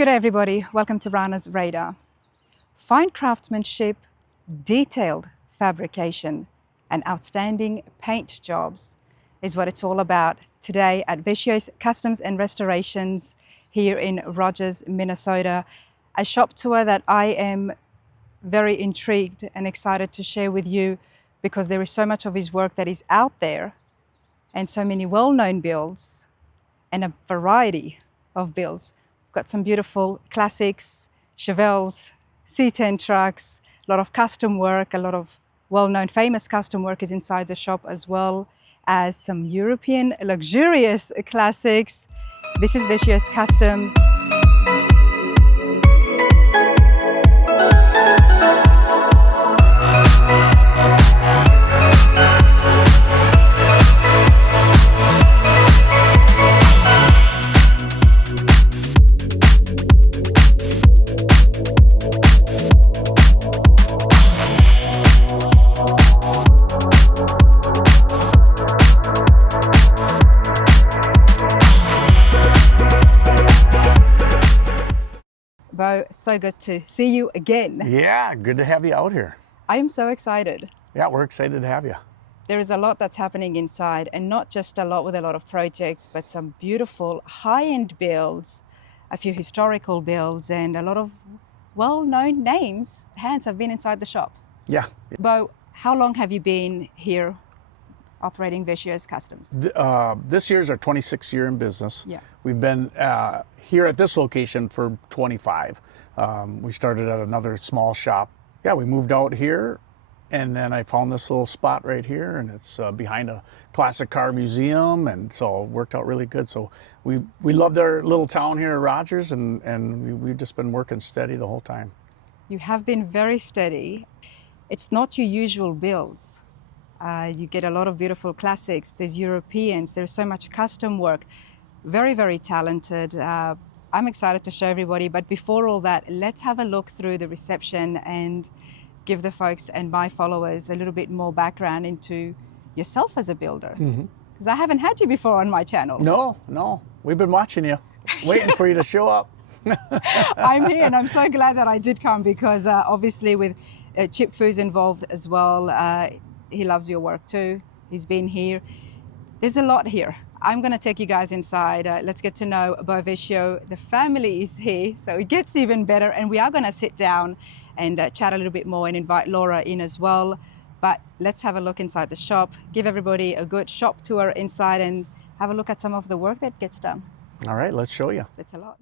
Good day, everybody. Welcome to Rana's Radar. Fine craftsmanship, detailed fabrication, and outstanding paint jobs is what it's all about today at Vescio'S Customs and Restorations here in Rogers, Minnesota. A shop tour that I am very intrigued and excited to share with you because there is so much of his work that is out there and so many well-known builds and a variety of builds. We've got some beautiful classics, Chevelles, C10 trucks, a lot of custom work, a lot of well-known famous custom work is inside the shop, as well as some European luxurious classics. This is Vescio'S Customs. Bo, so good to see you again. Yeah, good to have you out here. I am so excited. Yeah, we're excited to have you. There is a lot that's happening inside, and not just a lot with a lot of projects, but some beautiful high-end builds, a few historical builds, and a lot of well-known names. Hands have been inside the shop. Yeah. Bo, how long have you been here operating Vescio'S Customs? This year's our 26th year in business. Yeah. We've been here at this location for 25. We started at another small shop. Yeah, we moved out here, and then I found this little spot right here, and it's behind a classic car museum, and so it worked out really good. So we loved our little town here at Rogers, and we've just been working steady the whole time. You have been very steady. It's not your usual builds. You get a lot of beautiful classics. There's Europeans. There's so much custom work. Very, very talented. I'm excited to show everybody. But before all that, let's have a look through the reception and give the folks and my followers a little bit more background into yourself as a builder. Because I haven't had you before on my channel. No. We've been watching you, waiting for you to show up. I'm here, and I'm so glad that I did come because obviously with Chip Foo's involved as well. He loves your work too. He's been here. There's a lot here. I'm going to take you guys inside. Let's get to know Bo Vescio. The family is here, so it gets even better. And we are going to sit down and chat a little bit more and invite Laura in as well. But let's have a look inside the shop, give everybody a good shop tour inside, and have a look at some of the work that gets done. All right, let's show you. It's a lot.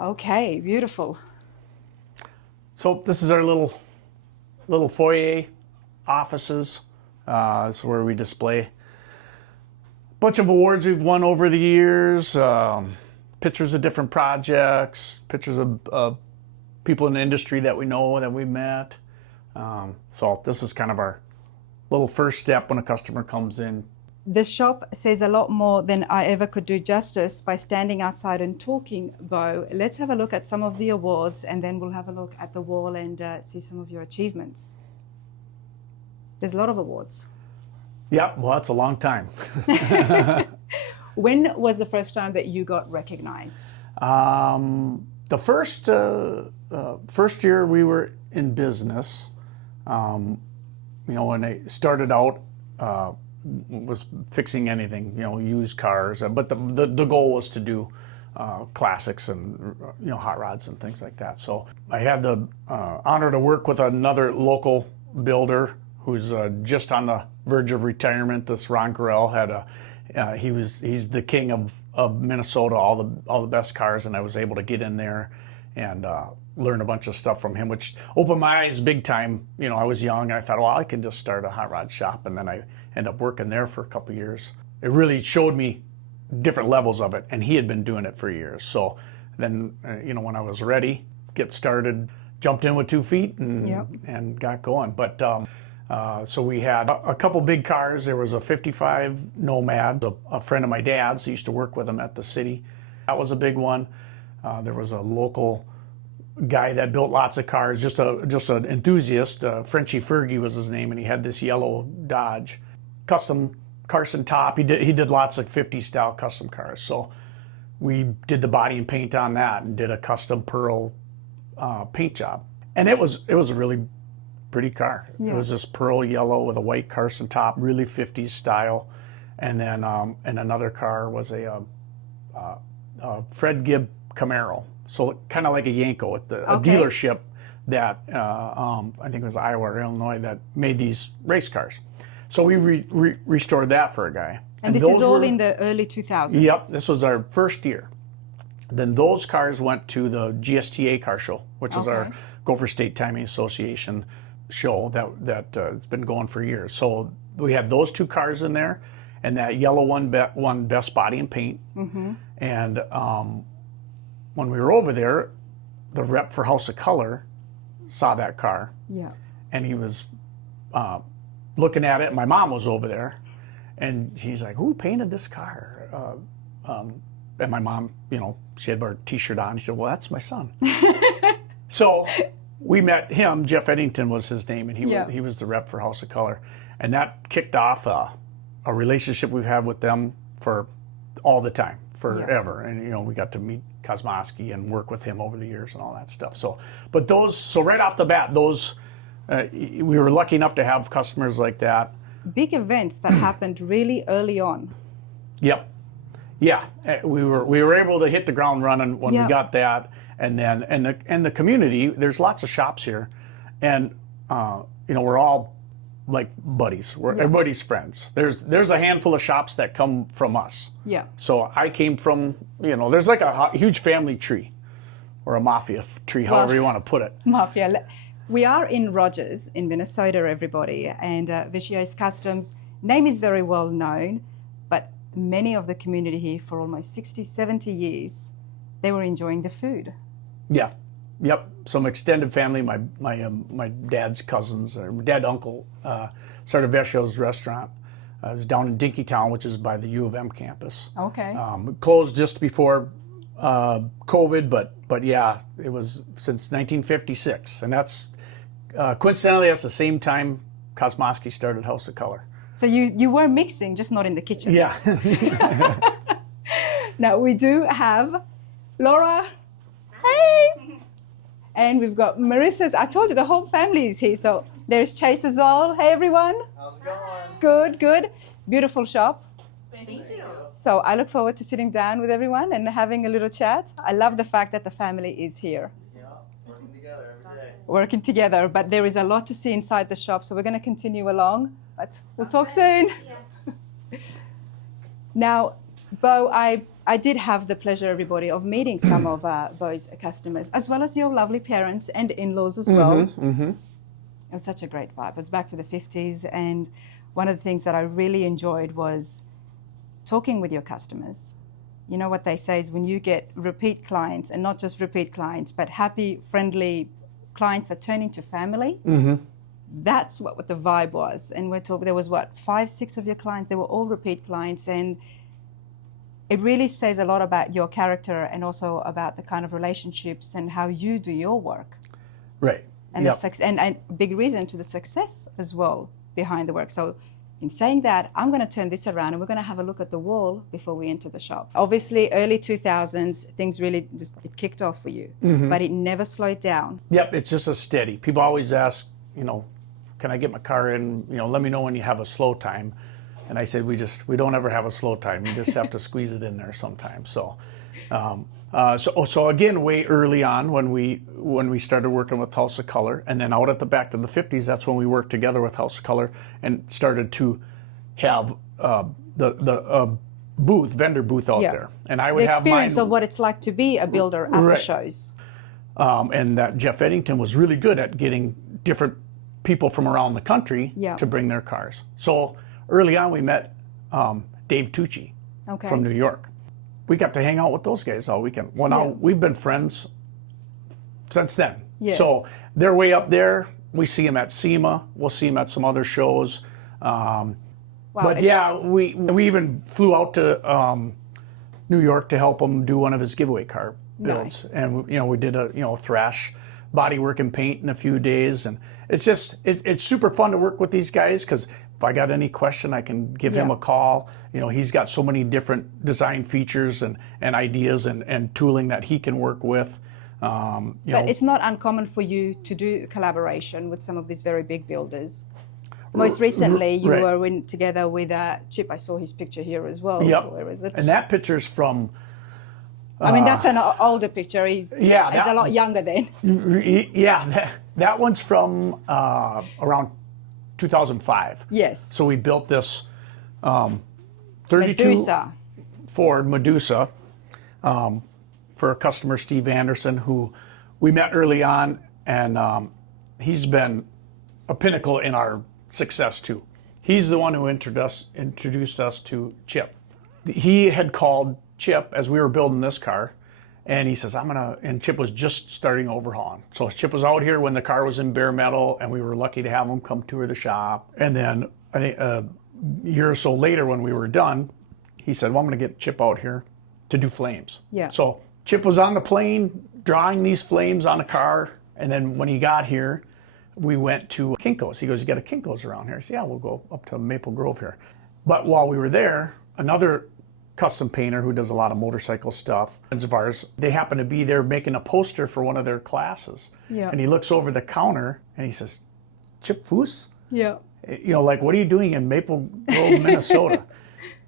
Okay, beautiful. So this is our little foyer offices. It's where we display a bunch of awards we've won over the years, pictures of different projects, pictures of people in the industry that we know, that we've met. So this is kind of our little first step when a customer comes in. The shop says a lot more than I ever could do justice by standing outside and talking, Bo. Let's have a look at some of the awards, and then we'll have a look at the wall and see some of your achievements. There's a lot of awards. Yeah, well, that's a long time. When was the first time that you got recognized? The first year we were in business, when I started out, was fixing anything, used cars, but the goal was to do classics and hot rods and things like that. So I had the honor to work with another local builder who's just on the verge of retirement. This Ron Gorell had he's the king of Minnesota, all the best cars, and I was able to get in there and learn a bunch of stuff from him, which opened my eyes big time. I was young, and I thought, well, I can just start a hot rod shop, and then I ended up working there for a couple of years. It really showed me different levels of it, and he had been doing it for years. So then, when I was ready, get started, jumped in with 2 feet and got going. But so we had a couple big cars. There was a 55 Nomad, a friend of my dad's. He used to work with him at the city. That was a big one. There was a local guy that built lots of cars, just an enthusiast. Frenchie Fergie was his name, and he had this yellow Dodge. Custom Carson top. He did lots of 50 style custom cars. So we did the body and paint on that and did a custom pearl paint job. And it was a really pretty car. Yeah. It was this pearl yellow with a white Carson top, really 50s style. And then and another car was a Fred Gibb Camaro. So kind of like a Yanko, a dealership that I think it was Iowa or Illinois that made these race cars. So we restored that for a guy. And this is all in the early 2000s? Yep, this was our first year. Then those cars went to the GSTA car show, which is our Gopher State Timing Association show that it's been going for years. So we had those 2 cars in there, and that yellow one won Best Body and Paint. And when we were over there, the rep for House of Color saw that car. Yeah. And he was looking at it, and my mom was over there, and she's like, "Who painted this car?" And my mom, you know, she had her T-shirt on. She said, "Well, that's my son." So we met him. Jeff Eddington was his name, and he was the rep for House of Color, and that kicked off a relationship we've had with them for all the time, forever. And you know, we got to meet Kosmosky and work with him over the years and all that stuff. So, but so right off the bat, we were lucky enough to have customers like that. Big events that happened really early on. Yep. Yeah, we were able to hit the ground running when we got that, and then and the community. There's lots of shops here, and you know, we're all like buddies. Everybody's friends. There's a handful of shops that come from us. Yeah. So I came from, you know, there's like a huge family tree, or a mafia tree, however you want to put it. Mafia. We are in Rogers in Minnesota, everybody, and Vescio'S Customs name is very well known, but many of the community here for almost 60, 70 years, they were enjoying the food. Yeah, yep. Some extended family, my dad's cousins, or dad, uncle, started Vescio'S restaurant. It was down in Dinkytown, which is by the U of M campus. Okay. It closed just before COVID, but yeah, it was since 1956, and that's coincidentally that's the same time Kosmosky started House of Color. So you were mixing, just not in the kitchen. Yeah. Now we do have Laura. Hey. And we've got Marissa's. I told you the whole family is here. So there's Chase as well. Hey everyone. How's it going? Good, good. Beautiful shop. Thank you. So I look forward to sitting down with everyone and having a little chat. I love the fact that the family is here. Yeah, working together every day. Working together, but there is a lot to see inside the shop, so we're going to continue along, but we'll talk soon. Yeah. Now, Bo, I did have the pleasure, everybody, of meeting some of Bo's customers, as well as your lovely parents and in-laws as well. It was such a great vibe. It was back to the 50s, and one of the things that I really enjoyed was talking with your customers. You know what they say is when you get repeat clients, and not just repeat clients, but happy, friendly clients that turn into family, that's what the vibe was. And we're talking, there was 5, 6 of your clients, they were all repeat clients, and it really says a lot about your character and also about the kind of relationships and how you do your work. Right. And and a big reason to the success as well behind the work. So in saying that, I'm going to turn this around and we're going to have a look at the wall before we enter the shop. Obviously, early 2000s, things really just, it kicked off for you, but it never slowed down. Yep, it's just a steady. People always ask, you know, can I get my car in? You know, let me know when you have a slow time. And I said, we don't ever have a slow time. You just have to squeeze it in there sometimes. So, so again, way early on when we started working with House of Color, and then out at the back to the 50s, that's when we worked together with House of Color and started to have the vendor booth out there. And I would have the experience of what it's like to be a builder at the shows. And that Jeff Eddington was really good at getting different people from around the country to bring their cars. So early on, we met Dave Tucci from New York. We got to hang out with those guys all weekend. Well, now we've been friends since then. Yes. So they're way up there. We see them at SEMA. We'll see them at some other shows. But yeah, we even flew out to New York to help him do one of his giveaway car builds. Nice. And you know, we did a thrash body work and paint in a few days. And it's just, it's super fun to work with these guys, because if I got any question, I can give him a call. You know, he's got so many different design features and ideas and tooling that he can work with. But it's not uncommon for you to do collaboration with some of these very big builders. Most recently, you were together with Chip. I saw his picture here as well. Yep. Where is it? And that picture's from... I mean, that's an older picture. He's a lot younger then. Yeah, that one's from around 2005. Yes. So we built this 32 Medusa. Ford Medusa for a customer, Steve Anderson, who we met early on, and he's been a pinnacle in our success too. He's the one who introduced us to Chip. He had called Chip as we were building this car, and he says, and Chip was just starting overhauling. So Chip was out here when the car was in bare metal, and we were lucky to have him come tour the shop. And then I think a year or so later, when we were done, he said, well, I'm gonna get Chip out here to do flames. Yeah. So Chip was on the plane drawing these flames on a car, and then when he got here, we went to Kinko's. He goes, you got a Kinko's around here? I said, yeah, we'll go up to Maple Grove here. But while we were there, another custom painter who does a lot of motorcycle stuff, friends of ours, they happened to be there making a poster for one of their classes. Yeah. And he looks over the counter and he says, Chip Foose? Yeah. You know, like, what are you doing in Maple Grove, Minnesota?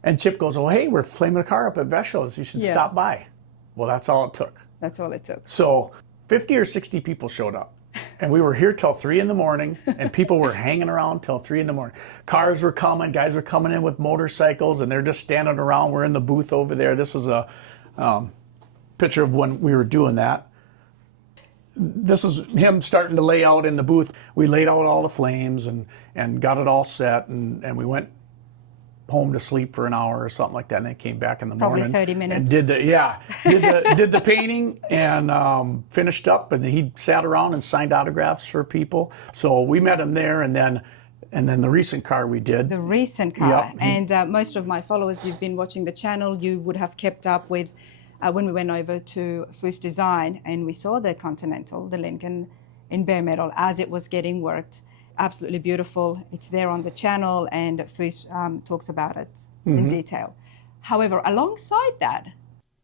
And Chip goes, oh, hey, we're flaming a car up at Vescio'S. You should stop by. Well, that's all it took. That's all it took. So 50 or 60 people showed up. And we were here till 3 in the morning, and people were hanging around till 3 in the morning. Cars were coming, guys were coming in with motorcycles, and they're just standing around. We're in the booth over there. This is a picture of when we were doing that. This is him starting to lay out in the booth. We laid out all the flames and got it all set, and we went home to sleep for an hour or something like that, and then came back in the Probably morning. 30 minutes. And did the painting and finished up, and he sat around and signed autographs for people. So we met him there, and then the recent car we did. The recent car. Yep. And most of my followers, you've been watching the channel, you would have kept up with when we went over to Vescio'S Design and we saw the Continental, the Lincoln in bare metal as it was getting worked. Absolutely beautiful. It's there on the channel, and Vescio talks about it in detail. However, alongside that,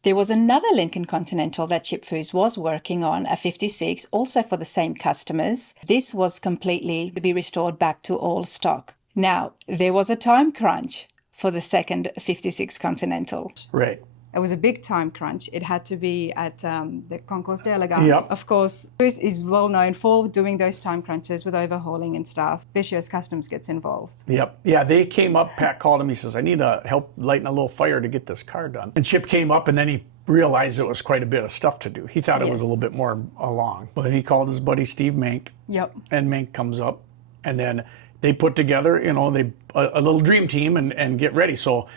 there was another Lincoln Continental that Chip Vescio was working on, a 56, also for the same customers. This was completely to be restored back to all stock. Now, there was a time crunch for the second 56 Continental. Right. It was a big time crunch. It had to be at the Concours d'Elegance. Yep. Of course, Vescio is well known for doing those time crunches with overhauling and stuff. Vescio'S Customs gets involved. Yep. Yeah, they came up. Pat called him. He says, I need help lighting a little fire to get this car done. And Chip came up, and then he realized it was quite a bit of stuff to do. He thought it was a little bit more along. But then he called his buddy Steve Mink. Yep. And Mink comes up, and then they put together, you know, a little dream team and get ready. So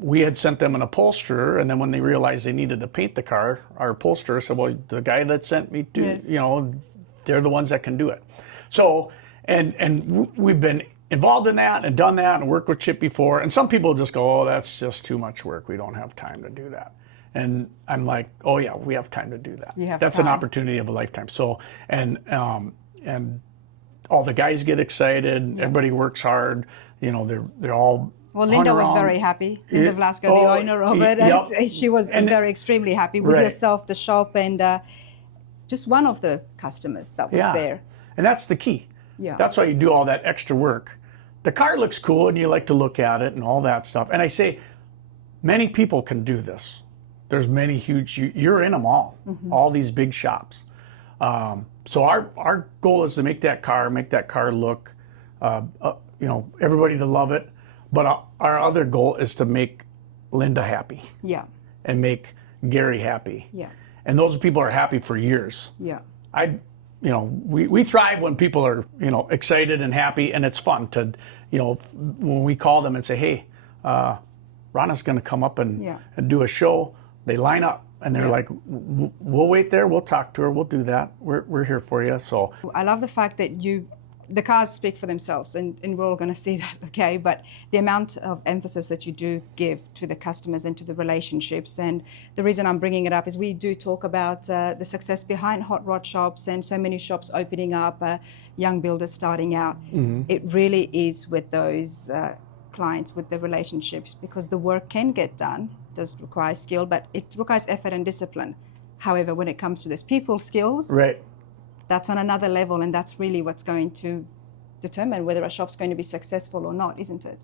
we had sent them an upholsterer, and then when they realized they needed to paint the car, our upholsterer said, well, the guy that sent me to, you know, they're the ones that can do it. So, and we've been involved in that and done that and worked with Chip before. And some people just go, oh, that's just too much work. We don't have time to do that. And I'm like, oh yeah, we have time to do that. That's an opportunity of a lifetime. So, and all the guys get excited. Everybody works hard. You know, they're all. Well, Linda was very happy. Linda Vlasco, the owner of it, and she was extremely happy with herself, the shop, and just one of the customers that was there. And that's the key. Yeah. That's why you do all that extra work. The car looks cool, and you like to look at it and all that stuff. And I say, many people can do this. There's many huge. You're in them all these big shops. So our goal is to make that car look, you know, everybody to love it. But our other goal is to make Linda happy. Yeah. And make Gary happy. Yeah. And those people are happy for years. Yeah. You know, we thrive when people are, you know, excited and happy, and it's fun to, you know, when we call them and say, hey, Rana's going to come up and do a show. They line up. And they're like, we'll wait there. We'll talk to her. We'll do that. We're here for you. So I love the fact that you the cars speak for themselves, and we're all going to see that, okay? But the amount of emphasis that you do give to the customers and to the relationships, and the reason I'm bringing it up is we do talk about the success behind hot rod shops and so many shops opening up, young builders starting out. It really is with those clients, with the relationships, because the work can get done. It does require skill, but it requires effort and discipline. However, when it comes to this people skills, Right. that's on another level, and that's really what's going to determine whether a shop's going to be successful or not, isn't it?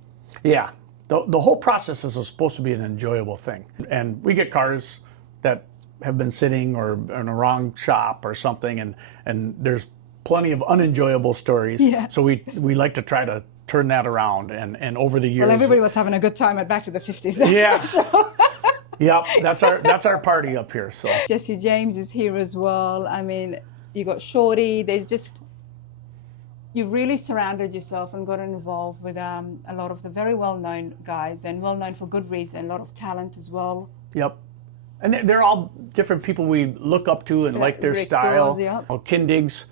Yeah. The whole process is supposed to be an enjoyable thing. And we get cars that have been sitting or in a wrong shop or something, and there's plenty of unenjoyable stories. Yeah. So we like to try to turn that around, and over the years. Well, everybody was having a good time at Back to the 50s. That's Yeah. for sure. Yep, that's our party up here. So Jesse James is here as well. I mean, you got Shorty. There's just, you really surrounded yourself and got involved with a lot of the very well-known guys, and well-known for good reason, a lot of talent as well. Yep. And they're all different people we look up to and like their Rick style. Dawes, yeah. Kindigs,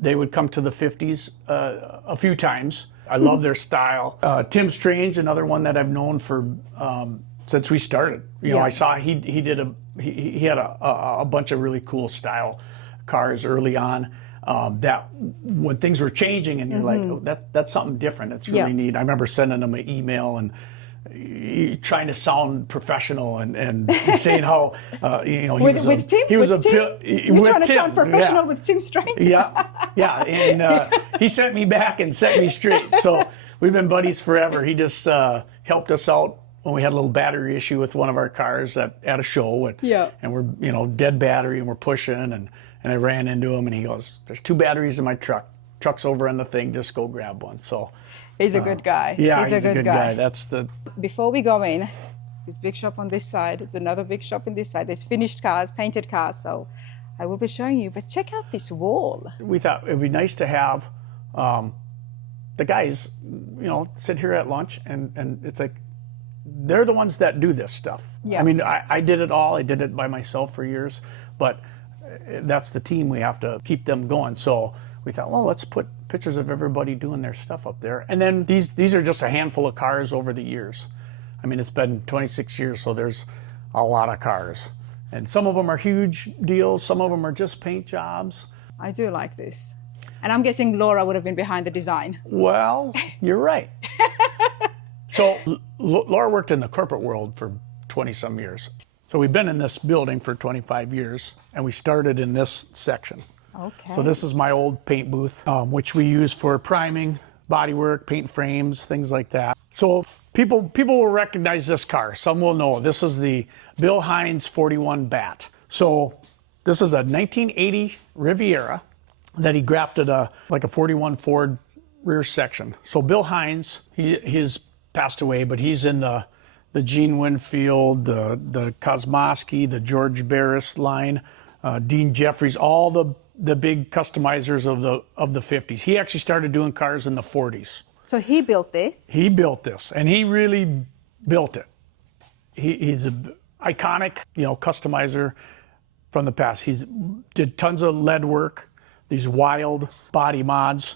they would come to the 50s a few times. I love their style. Tim Strange, another one that I've known for since we started. You know, Yeah. I saw he had a bunch of really cool style cars early on. That when things were changing and you're like, oh, that's something different. It's really Yeah. neat. I remember sending him an email and trying to sound professional and saying how he was with Tim? he was With a Tim? You're with trying to Tim, sound professional yeah. with Tim Strange? Yeah, and he sent me back and set me straight. So we've been buddies forever. He just helped us out when we had a little battery issue with one of our cars at a show, and we're dead battery and we're pushing, and I ran into him and he goes, "There's 2 batteries in my truck. Truck's over on the thing. Just go grab one." So He's a good guy. yeah, he's a good guy. That's the Before we go in, this big shop on this side, there's another big shop on this side. There's finished cars, painted cars, so I will be showing you. But check out this wall. we thought it'd be nice to have the guys, sit here at lunch, and it's like they're the ones that do this stuff. Yeah. I mean, I did it all. I did it by myself for years, but that's the team. We have to keep them going. So we thought, well, let's put pictures of everybody doing their stuff up there. And then these are just a handful of cars over the years. I mean, it's been 26 years, so there's a lot of cars. And some of them are huge deals. Some of them are just paint jobs. I do like this. And I'm guessing Laura would have been behind the design. Well, you're right. So Laura worked in the corporate world for 20-some years. So we've been in this building for 25 years, and we started in this section. Okay. So this is my old paint booth, which we use for priming, bodywork, paint frames, things like that. So people will recognize this car. Some will know. This is the Bill Hines.41 Bat. So this is a 1980 Riviera that he grafted like a 41 Ford rear section. So Bill Hines, he's passed away, but he's in the Gene Winfield, the Kosmosky, the George Barris line, Dean Jeffries, all the big customizers of the 50s. He actually started doing cars in the 40s. So he built this? He built this, and he really built it. He's an iconic, customizer from the past. He's did tons of lead work, these wild body mods.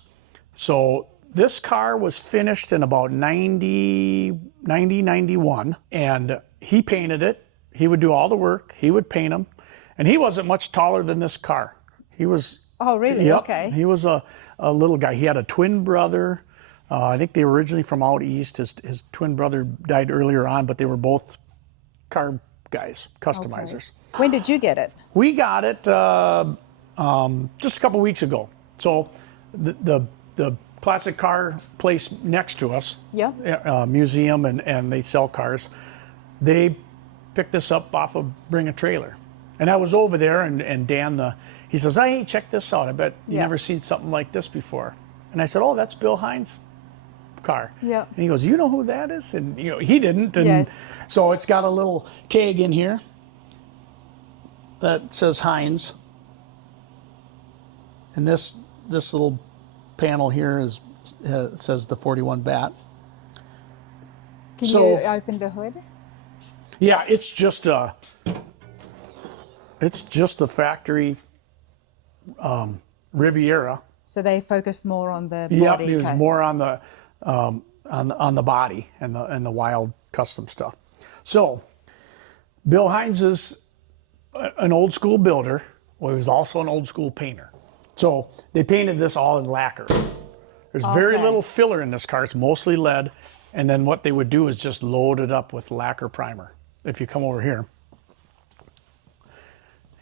So this car was finished in about 91, and he painted it. He would do all the work. He would paint them, and he wasn't much taller than this car. He was. Oh, really? Yep, Okay. he was a little guy. He had a twin brother. I think they were originally from out east. His twin brother died earlier on, but they were both car guys, customizers. Okay. When did you get it? We got it just a couple weeks ago. So the classic car place next to us, museum, and they sell cars. They picked this up off of Bring a Trailer. And I was over there, and Dan, he says, "Hey, check this out. I bet you never seen something like this before." And I said, "Oh, that's Bill Hines' car." Yeah. And he goes, "You know who that is?" And he didn't. And Yes. so it's got a little tag in here that says Hines. And this little panel here says the 41 Bat. Can you open the hood? Yeah, it's just a factory Riviera. So they focused more on the Yep, body. it was more on the body and the wild custom stuff. So Bill Hines is an old school builder. Well, he was also an old school painter. So they painted this all in lacquer. There's very Okay. little filler in this car. It's mostly lead. And then what they would do is just load it up with lacquer primer. If you come over here,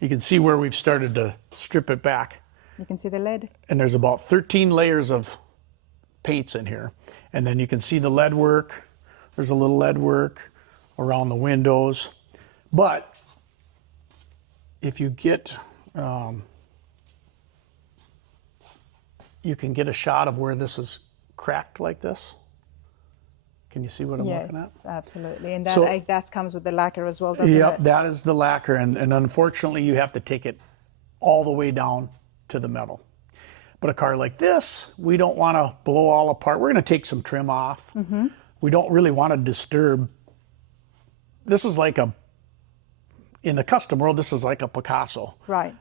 you can see where we've started to strip it back. You can see the lead. And there's about 13 layers of paints in here. And then you can see the lead work. There's a little lead work around the windows. But if you get, you can get a shot of where this is cracked like this. Can you see what I'm looking at? Yes, absolutely. And So- that comes with the lacquer as well, doesn't Yep, it? that is the lacquer. And unfortunately, you have to take it all the way down to the metal. But a car like this, we don't want to blow all apart. We're going to take some trim off. Mm-hmm. We don't really want to disturb. This is like in the custom world, this is like a Picasso. Right.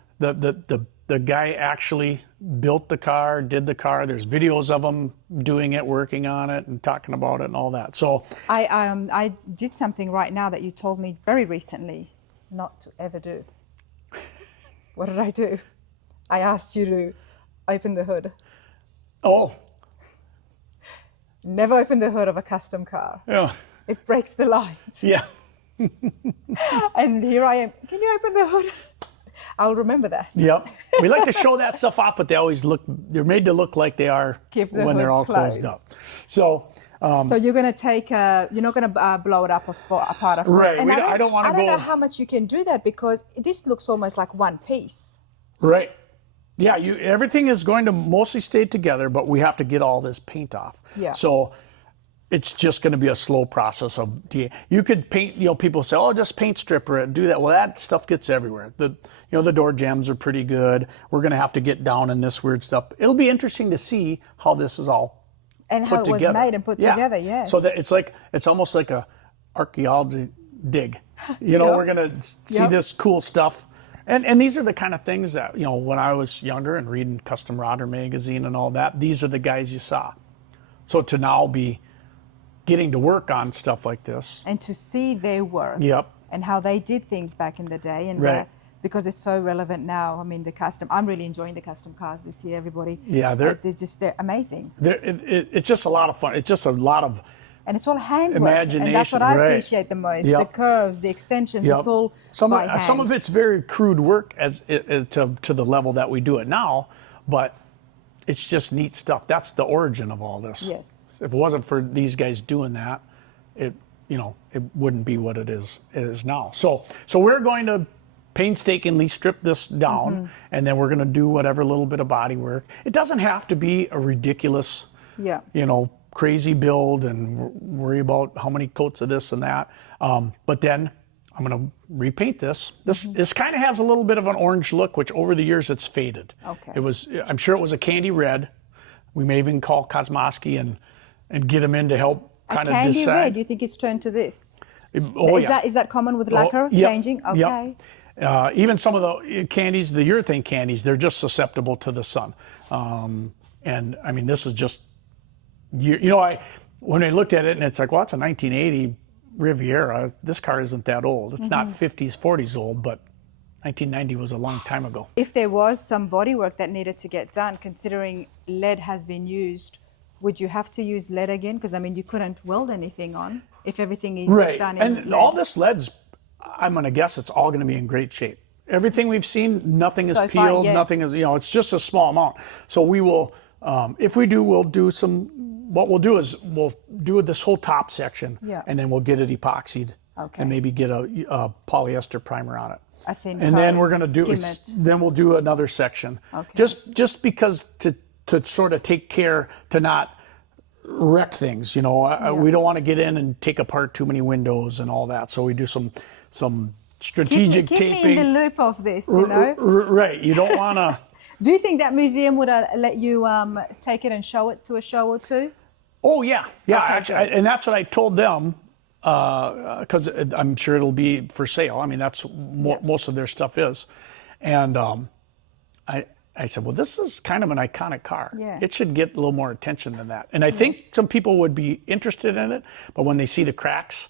The guy actually built the car, did the car. There's videos of him doing it, working on it, and talking about it and all that. So I did something right now that you told me very recently not to ever do. What did I do? I asked you to open the hood. oh Never open the hood of a custom car. yeah, It breaks the lines. yeah. And here I am. Can you open the hood? I'll remember that. Yep. We like to show that stuff off, but they're made to look like they are Keep the when they're hood all closed up. closed. So, So you're going to take, you're not going to blow it up apart, of course. Right, And I don't wanna I don't go- know how much you can do that because this looks almost like one piece. right. Yeah, everything is going to mostly stay together, but we have to get all this paint off. Yeah. So it's just going to be a slow process of you could paint, people say, oh, just paint stripper it and do that. Well, that stuff gets everywhere. The door jambs are pretty good. We're going to have to get down in this weird stuff. It'll be interesting to see how this is all And how put it was together. made and put together, yes. So that it's almost like a archaeology dig. Yep. We're going to see Yep. this cool stuff. And these are the kind of things that, when I was younger and reading Custom Rodder magazine and all that, these are the guys you saw. So to now be getting to work on stuff like this. And to see their work. Yep. And how they did things back in the day. And Right. because it's so relevant now. I mean, I'm really enjoying the custom cars this year, everybody. Yeah, they're amazing. It's just a lot of fun. It's just a lot of And it's all handwork. imagination. And that's what I right. appreciate the most. Yep. The curves, the extensions, Yep. it's all some by of hand. it's very crude work to the level that we do it now, but it's just neat stuff. That's the origin of all this. Yes. If it wasn't for these guys doing that, it wouldn't be what it is now. So we're going to painstakingly strip this down, Mm-hmm. and then we're going to do whatever little bit of body work. It doesn't have to be a ridiculous, Yeah. crazy build and worry about how many coats of this and that. But then I'm going to repaint this. This kind of has a little bit of an orange look, which over the years it's faded. Okay. I'm sure it was a candy red. We may even call Kosmosky and get him in to help kind of Candy decide. red, you think it's turned to this? Oh, yeah. Is that common with lacquer, Yep, changing? yep. Okay. Even some of the candies, the urethane candies, they're just susceptible to the sun. And I mean, this is just, when I looked at it and it's like, well, it's a 1980 Riviera. This car isn't that old. It's not 50s, 40s old, but 1990 was a long time ago. If there was some bodywork that needed to get done, considering lead has been used, would you have to use lead again? Because, I mean, you couldn't weld anything on if everything is Right. done in And lead. all this lead's, I'm going to guess it's all going to be in great shape. Everything we've seen, nothing is So far, peeled, yeah. nothing is, it's just a small amount. So we will, if we do, we'll do what we'll do is we'll do this whole top section, Yeah. and then we'll get it epoxied, Okay. and maybe get a polyester primer on it. A thin And then coat, we're going to do, skim it. then we'll do another section. Okay. Just because to sort of take care to not wreck things, we don't want to get in and take apart too many windows and all that. So we do some strategic keep taping. me in the loop of this, Right. You don't want to. Do you think that museum would let you take it and show it to a show or two? Oh yeah. Okay, Actually, good. and that's what I told them, because I'm sure it'll be for sale. I mean, that's most of their stuff is, and I said, well, this is kind of an iconic car. Yeah. It should get a little more attention than that. And I think some people would be interested in it, but when they see the cracks,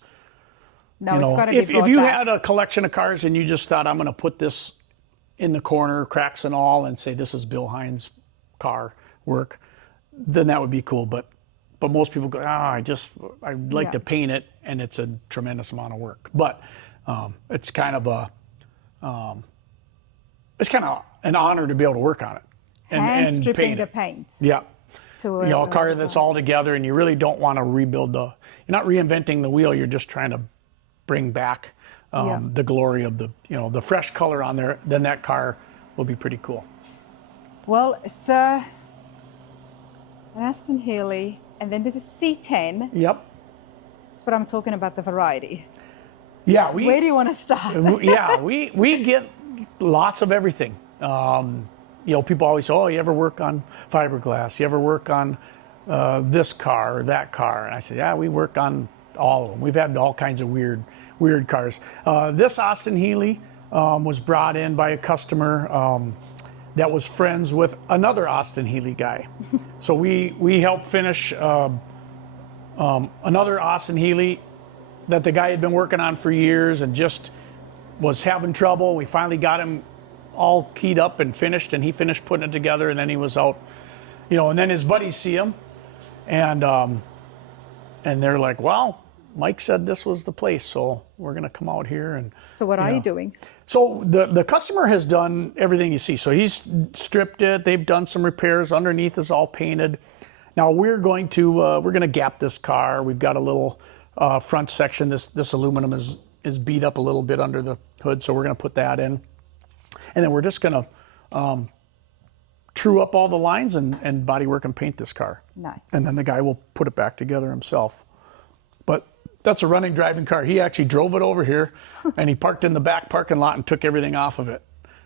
No, you it's know, got to be if brought you back. had a collection of cars and you just thought, I'm going to put this in the corner, cracks and all, and say this is Bill Hines' car work, then that would be cool. But most people go, I'd like Yeah. to paint it, and it's a tremendous amount of work. But it's kind of an honor to be able to work on it Hand and stripping paint the it. paint. Yeah. To You know, a car that's all together, and you really don't want to rebuild you're not reinventing the wheel, you're just trying to bring back the glory of the fresh color on there. Then that car will be pretty cool. Well, sir, an Austin Healey, and then there's a C10. Yep. That's what I'm talking about, the variety. Yeah. Where do you want to start? Yeah, we get lots of everything. You know, people always say, oh, you ever work on fiberglass? You ever work on this car or that car? And I say, yeah, we work on all of them. We've had all kinds of weird cars. This Austin Healey was brought in by a customer that was friends with another Austin Healey guy. So we helped finish another Austin Healey that the guy had been working on for years and just was having trouble. We finally got him all keyed up and finished, and he finished putting it together, and then he was out, you know, and then his buddies see him, and they're like, well, Mike said this was the place, so we're going to come out here. And So what are you doing? so the customer has done everything you see. So he's stripped it. They've done some repairs. Underneath is all painted. Now we're going to gap this car. We've got a little front section. This aluminum is beat up a little bit under the hood, so we're going to put that in. And then we're just going to true up all the lines and bodywork and paint this car. Nice. And then the guy will put it back together himself. But that's a running, driving car. He actually drove it over here, and he parked in the back parking lot and took everything off of it.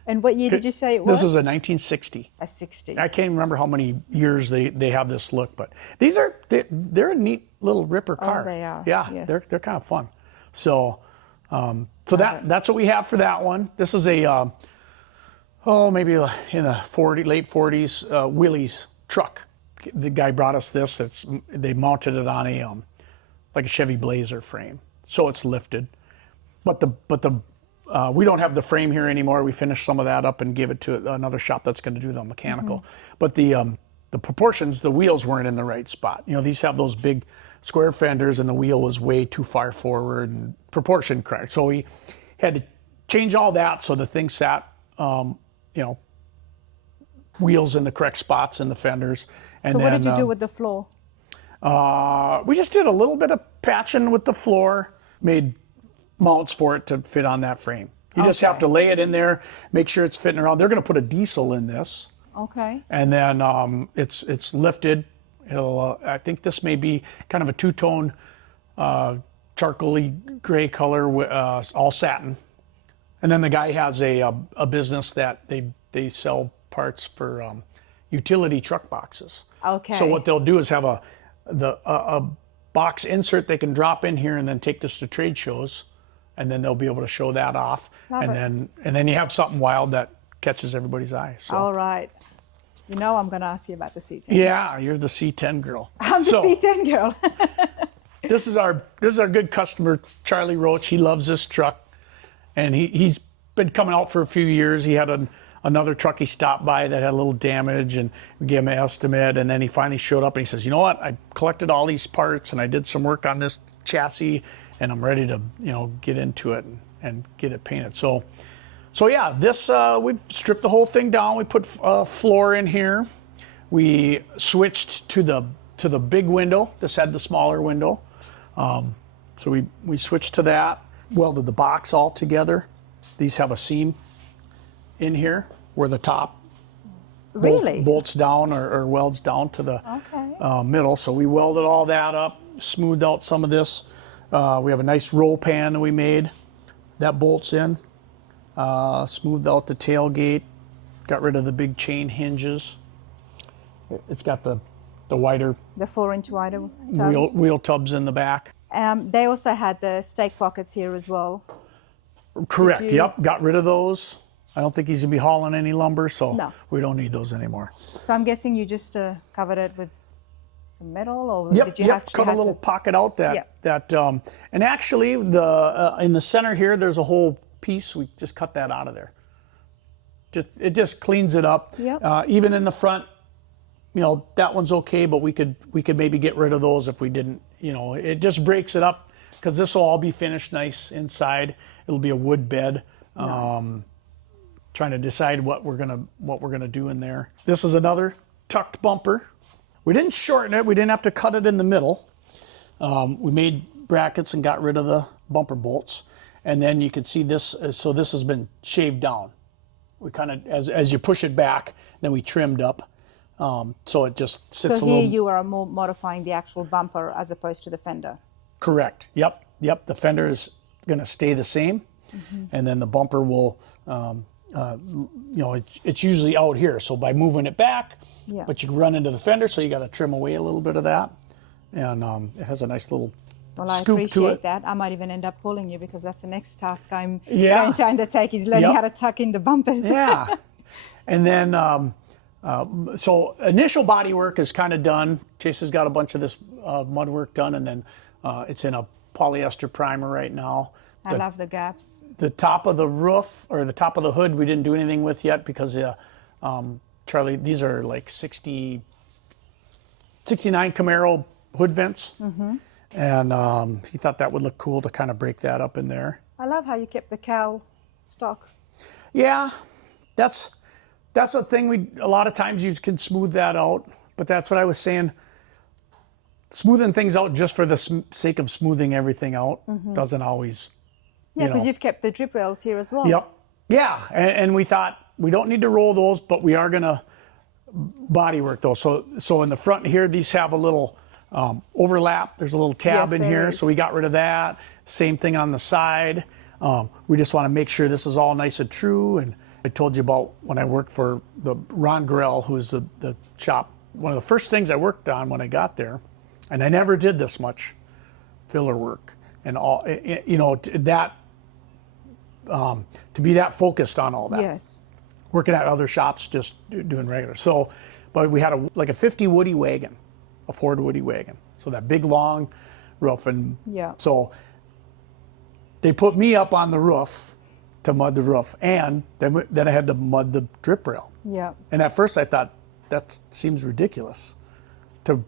And what year did you say it was? This is a 1960. A 60. I can't remember how many years they have this look, but they're a neat little ripper car. they are. Yeah, Yes. they're kind of fun. So that's what we have for that one. This is a maybe in the late 40s Willys truck. The guy brought us this. They mounted it on a like a Chevy Blazer frame, so it's lifted. But we don't have the frame here anymore. We finished some of that up and gave it to another shop that's going to do the mechanical. But the proportions, the wheels weren't in the right spot. You know, these have those big square fenders, and the wheel was way too far forward and proportion correct. So we had to change all that so the thing sat, wheels in the correct spots in the fenders. And So what did you do with the floor? We just did a little bit of patching with the floor, made mounts for it to fit on that frame. You just have to lay it in there, make sure it's fitting around. They're going to put a diesel in this, Okay. and then it's lifted. I think this may be kind of a two-tone charcoaly gray color, all satin. And then the guy has a business that they sell parts for utility truck boxes. Okay. So what they'll do is have a box insert they can drop in here and then take this to trade shows, and then they'll be able to show that off. Love and then you have something wild that catches everybody's eye. So All right. You know I'm going to ask you about the C10. yeah, you're the C10 girl. I'm the C10 girl. This is our good customer, Charlie Roach. He loves this truck, and he's been coming out for a few years. He had another truck he stopped by that had a little damage, and we gave him an estimate, and then he finally showed up and he says, you know what, I collected all these parts and I did some work on this chassis, and I'm ready to get into it and get it painted. So yeah, this we stripped the whole thing down. We put a floor in here. We switched to the big window. This had the smaller window. So we switched to that, welded the box all together. These have a seam in here where the top Really? bolts down or welds down to the middle. So we welded all that up, smoothed out some of this. We have a nice roll pan that we made that bolts in. Smoothed out the tailgate, got rid of the big chain hinges. It's got the wider The 4-inch wider tubs. wheel tubs in the back. They also had the stake pockets here as well. Correct. you- Yep. Got rid of those. I don't think he's going to be hauling any lumber, so No. we don't need those anymore. So I'm guessing you just covered it with some metal, or Yep, did you yep. actually Cut a have little to? pocket out that and actually in the center here, there's a whole piece. We just cut that out of there. It just cleans it up. Yep. Even in the front, that one's okay, but we could maybe get rid of those if we didn't. It just breaks it up because this will all be finished nice inside. It'll be a wood bed. Nice. Trying to decide what we're gonna do in there. This is another tucked bumper. We didn't shorten it. We didn't have to cut it in the middle. We made brackets and got rid of the bumper bolts. And then you can see this. So this has been shaved down. We kind of, as you push it back, then we trimmed up. So it just sits So a little. here you are more modifying the actual bumper as opposed to the fender. Correct. Yep. The fender is going to stay the same, and then the bumper will. It's usually out here. So by moving it back, Yeah. but you run into the fender, so you got to trim away a little bit of that, and it has a nice little Well, I scoop to appreciate it. that. I might even end up pulling you because that's the next task I'm Yeah. going to undertake is learning Yep. how to tuck in the bumpers. Yeah. And then, so initial body work is kind of done. Chase has got a bunch of this mud work done, and then it's in a polyester primer right now. I love the gaps. The top of the roof or the top of the hood we didn't do anything with yet because Charlie, these are like 69 Camaro hood vents. And he thought that would look cool to kind of break that up in there. I love how you kept the cowl stock. Yeah, that's a thing. A lot of times you can smooth that out, but that's what I was saying. Smoothing things out just for the sake of smoothing everything out doesn't always. Yeah, because you've kept the drip rails here as well. Yep. Yeah, and we thought we don't need to roll those, but we are gonna body work those. So in the front here, these have a little overlap. There's a little tab Yes, in there here, is. so we got rid of that. Same thing on the side. We just want to make sure this is all nice and true. And I told you about when I worked for the Ron Grell, who's the shop. One of the first things I worked on when I got there, and I never did this much filler work and all. That to be that focused on all that. Yes. Working at other shops, just doing regular. So, but we had a 50 Woody wagon, a Ford Woody wagon. So that big long roof, and Yeah. so they put me up on the roof to mud the roof, and then I had to mud the drip rail. Yeah. And at first I thought that seems ridiculous to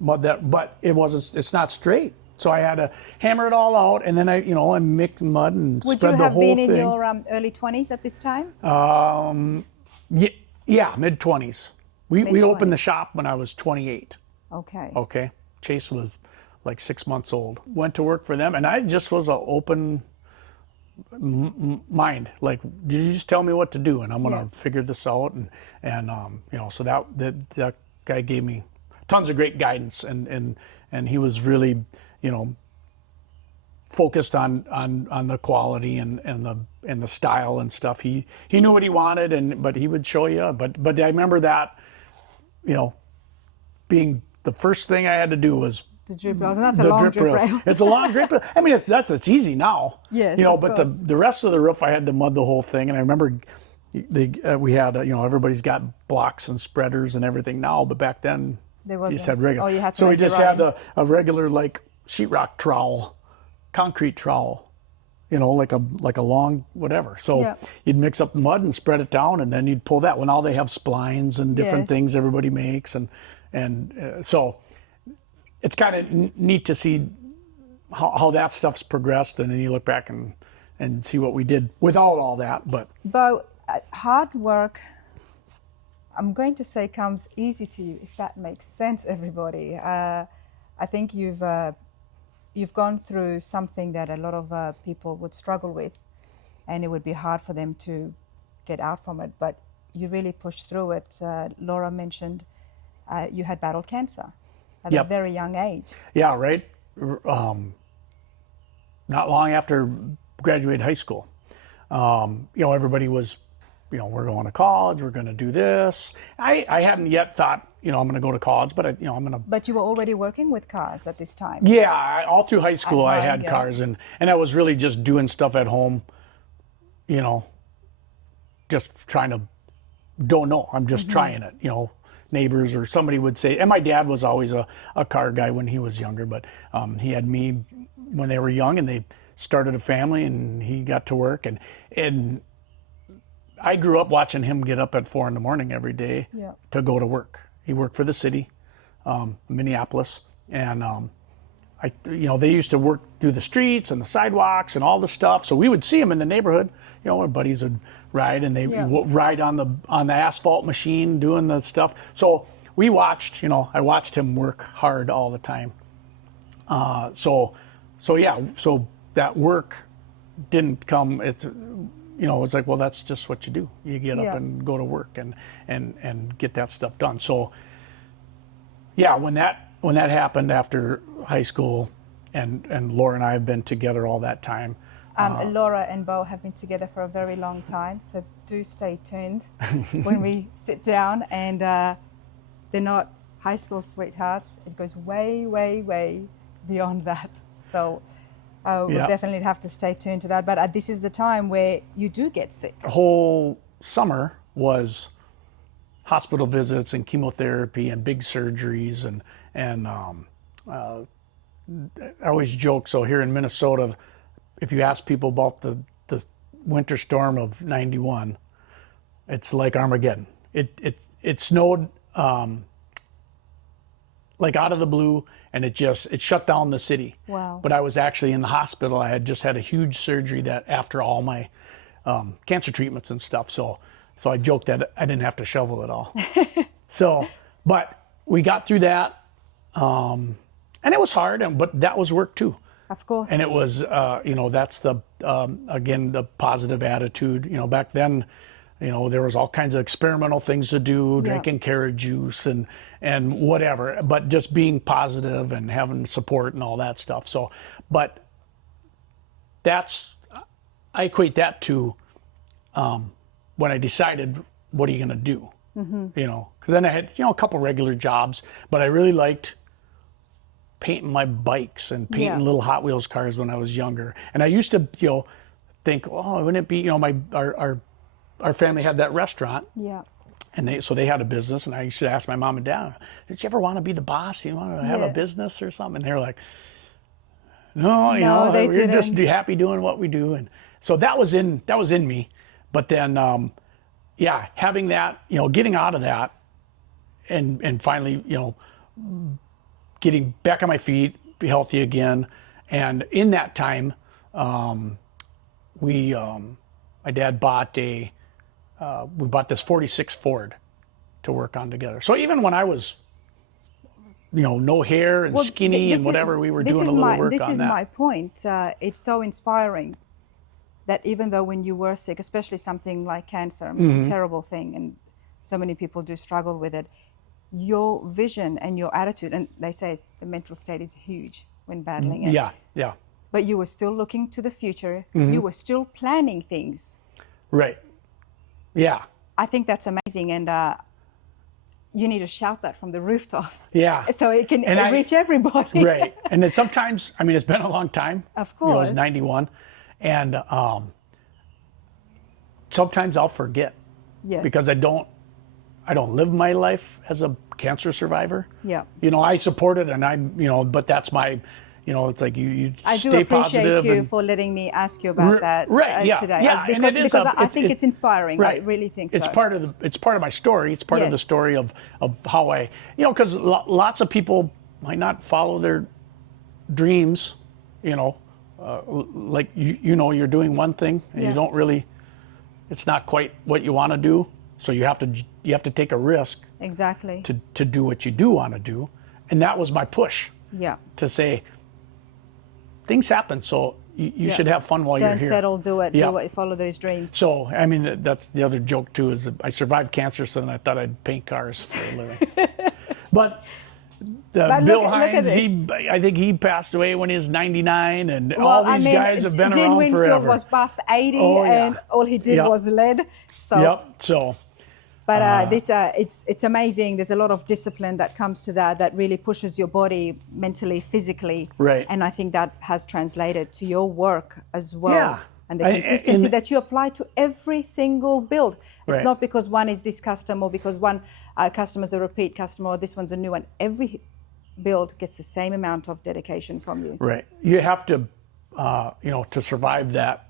mud that, but it wasn't. It's not straight. So I had to hammer it all out, and then I mix mud and Would spread you the have whole been thing. in your early 20s at this time? Yeah, mid-20s. We opened the shop when I was 28. Okay. Okay, Chase was like 6 months old. Went to work for them, and I just was an open mind. Like, you just tell me what to do, and I'm gonna figure this out. And so that guy gave me tons of great guidance, and he was really focused on the quality and the style and stuff. He knew what he wanted, but he would show you. But I remember that, being the first thing I had to do was The drip rails, and that's a the long drip drip rails. rail. It's a long drip rail. I mean, it's easy now. Yes, of but course. the rest of the roof I had to mud the whole thing. And I remember we had everybody's got blocks and spreaders and everything now, but back then There you just wasn't. had regular. Oh, you had to so we make your just had own. a regular like sheetrock trowel, concrete trowel. Like a long whatever. So Yeah. you'd mix up mud and spread it down, and then you'd pull that. Well, now they have splines and different Yes. things everybody makes, and so it's kind of neat to see how that stuff's progressed, and then you look back and see what we did without all that. But Bo, hard work, I'm going to say, comes easy to you, if that makes sense, everybody. I think you've gone through something that a lot of people would struggle with, and it would be hard for them to get out from it, but you really pushed through it. Laura mentioned you had battled cancer at a Yep. very young age. yeah, right. Not long after graduated high school, everybody was, we're going to college, we're going to do this. I hadn't yet thought, I'm going to go to college, but I'm going to. But you were already working with cars at this time. Yeah, all through high school I home, had yeah. cars, and I was really just doing stuff at home, just trying to, don't know. I'm just trying it, neighbors or somebody would say, and my dad was always a car guy when he was younger, but he had me when they were young and they started a family and he got to work. And I grew up watching him get up at 4 a.m. every day to go to work. He worked for the city, Minneapolis. And, they used to work through the streets and the sidewalks and all the stuff. So we would see him in the neighborhood. Our buddies would ride, and they would ride on the asphalt machine doing the stuff. So we watched. I watched him work hard all the time. So that work didn't come. It's like, well, that's just what you do. You get up and go to work and get that stuff done. So yeah, when that happened after high school, and Laura and I have been together all that time. Laura and Bo have been together for a very long time, so do stay tuned when we sit down. And they're not high school sweethearts. It goes way, way, way beyond that. So we'll definitely have to stay tuned to that. But this is the time where you do get sick. The whole summer was hospital visits and chemotherapy and big surgeries and I always joke. So here in Minnesota, if you ask people about the winter storm of '91, it's like Armageddon. It snowed like out of the blue, and it shut down the city. Wow. But I was actually in the hospital. I had just had a huge surgery that after all my cancer treatments and stuff. So I joked that I didn't have to shovel it all. But we got through that. And it was hard, but that was work too. Of course. And it was, that's the, again, the positive attitude. Back then, there was all kinds of experimental things to do, drinking carrot juice and whatever, but just being positive and having support and all that stuff. So, but I equate that to when I decided, what are you going to do? Because then I had, a couple regular jobs, but I really liked painting my bikes and painting little Hot Wheels cars when I was younger. And I used to, think, oh, wouldn't it be, our family had that restaurant. Yeah. And they had a business, and I used to ask my mom and dad, did you ever want to be the boss? You want to have a business or something? And they were like, no, they we're didn't. just happy doing what we do. And so that was in me. But then, having that, getting out of that and finally, getting back on my feet, be healthy again. And in that time, my dad bought we bought this 46 Ford to work on together. So even when I was, no hair and skinny and whatever, we were doing a little work on that. This is my point. It's so inspiring that even though when you were sick, especially something like cancer, it's a terrible thing, and so many people do struggle with it, your vision and your attitude, and they say the mental state is huge when battling it. Yeah. But you were still looking to the future. You were still planning things. Right. Yeah. I think that's amazing, and you need to shout that from the rooftops. Yeah. So it can reach everybody. Right. And then sometimes, it's been a long time. Of course. It was 91. And sometimes I'll forget. Yes. Because I don't live my life as a cancer survivor. Yeah. I support it, and but that's my, it's like you I stay do appreciate positive you for letting me ask you about that today. Yeah, because I think it's inspiring. Right. I really think so. It's part of my story. It's part of the story of how I, because lots of people might not follow their dreams, like you're doing one thing and you don't really, it's not quite what you want to do. So you have to take a risk. Exactly. To do what you do want to do. And that was my push. Yeah. To say, things happen, so you should have fun while you're here. Don't settle, do it. Yeah. Do it, follow those dreams. So, that's the other joke too, is that I survived cancer, so then I thought I'd paint cars for a living. But Bill Hines, I think he passed away when he was 99, and all these guys have been around Winfield forever. Was past 80, and all he did was lead. So. But it's amazing. There's a lot of discipline that comes to that really pushes your body mentally, physically. Right. And I think that has translated to your work as well. Yeah. and the consistency that you apply to every single build. It's Right. not because one is this custom or because one customer is a repeat customer or this one's a new one. Every build gets the same amount of dedication from you. Right. You have to, to survive that,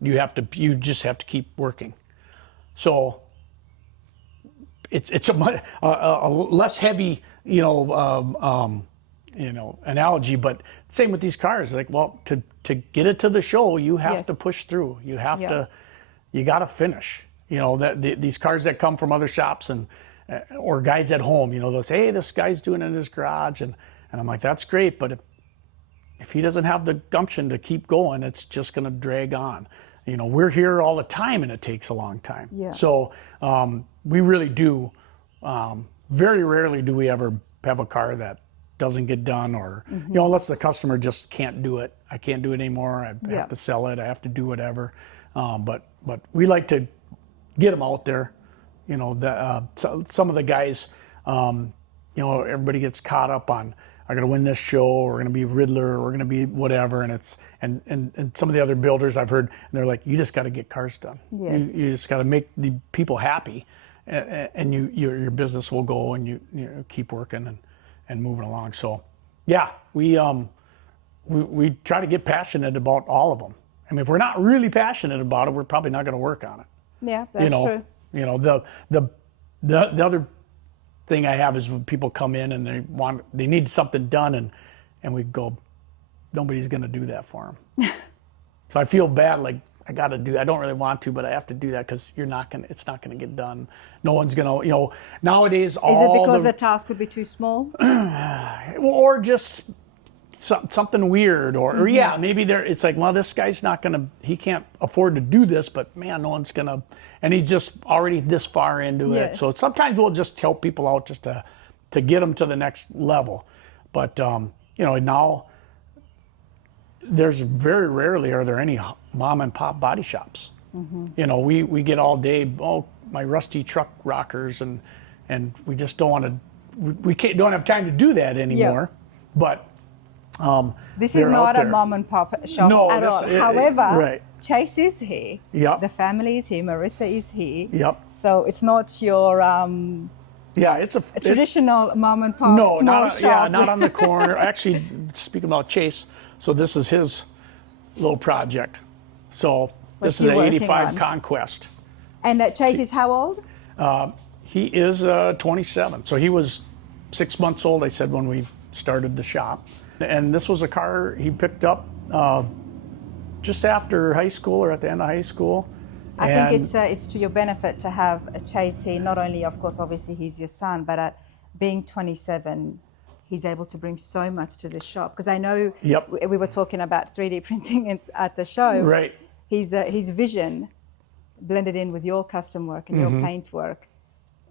you just have to keep working. So it's a less heavy, analogy, but same with these cars. Like, well, to get it to the show, you have to push through. You have you got to finish. These cars that come from other shops or guys at home, they'll say, hey, this guy's doing it in his garage. And I'm like, that's great. But if he doesn't have the gumption to keep going, it's just going to drag on. We're here all the time and it takes a long time. Yeah. So we really do, very rarely do we ever have a car that doesn't get done or, unless the customer just can't do it. I can't do it anymore. I have to sell it. I have to do whatever. But we like to get them out there. Some of the guys, everybody gets caught up on, I'm going to win this show, we're going to be Riddler, we're going to be whatever, and and some of the other builders I've heard, and they're like, you just got to get cars done. Yes. You just got to make the people happy, and your business will go, and you keep working and moving along. So, yeah, we try to get passionate about all of them. I mean, if we're not really passionate about it, we're probably not going to work on it. Yeah, that's true. The other thing I have is when people come in and they need something done and we go, nobody's going to do that for them. So I feel bad, like I don't really want to, but I have to do that because it's not going to get done. No one's going to, nowadays Is it because the task would be too small? or just something weird or maybe it's like, well, this guy's he can't afford to do this, but man, no one's going to, and he's just already this far into it. So sometimes we'll just help people out just to get them to the next level. But, now there's very rarely are there any mom and pop body shops. We get all day, my rusty truck rockers and we just don't want to, don't have time to do that anymore. But, this is not a mom and pop shop at all. However, Chase is here. Yep. The family is here. Marissa is here. Yep. So it's not your it's a traditional mom and pop small shop. Yeah, not on the corner. Actually, speaking about Chase, so this is his little project. So this is an '85 Conquest. And Chase is how old? He is 27. So he was 6 months old, I said, when we started the shop. And this was a car he picked up just after high school or at the end of high school. I think it's to your benefit to have a Chase here. Not only, of course, obviously he's your son, but at being 27, he's able to bring so much to the shop. Because I know we were talking about 3D printing at the show. Right. His vision blended in with your custom work and your paint work.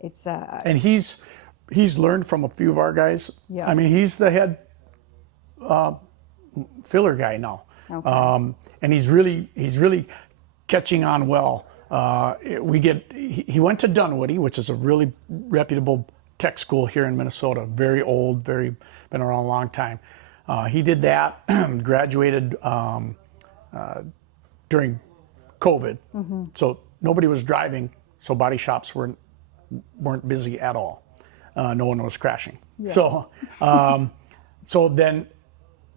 It's and he's learned from a few of our guys. Yeah. I mean, he's the head filler guy now. Okay. And he's really catching on well. He went to Dunwoody, which is a really reputable tech school here in Minnesota. Very old, been around a long time. He did that, graduated during COVID. So nobody was driving, so body shops weren't busy at all. No one was crashing. Yeah. So then,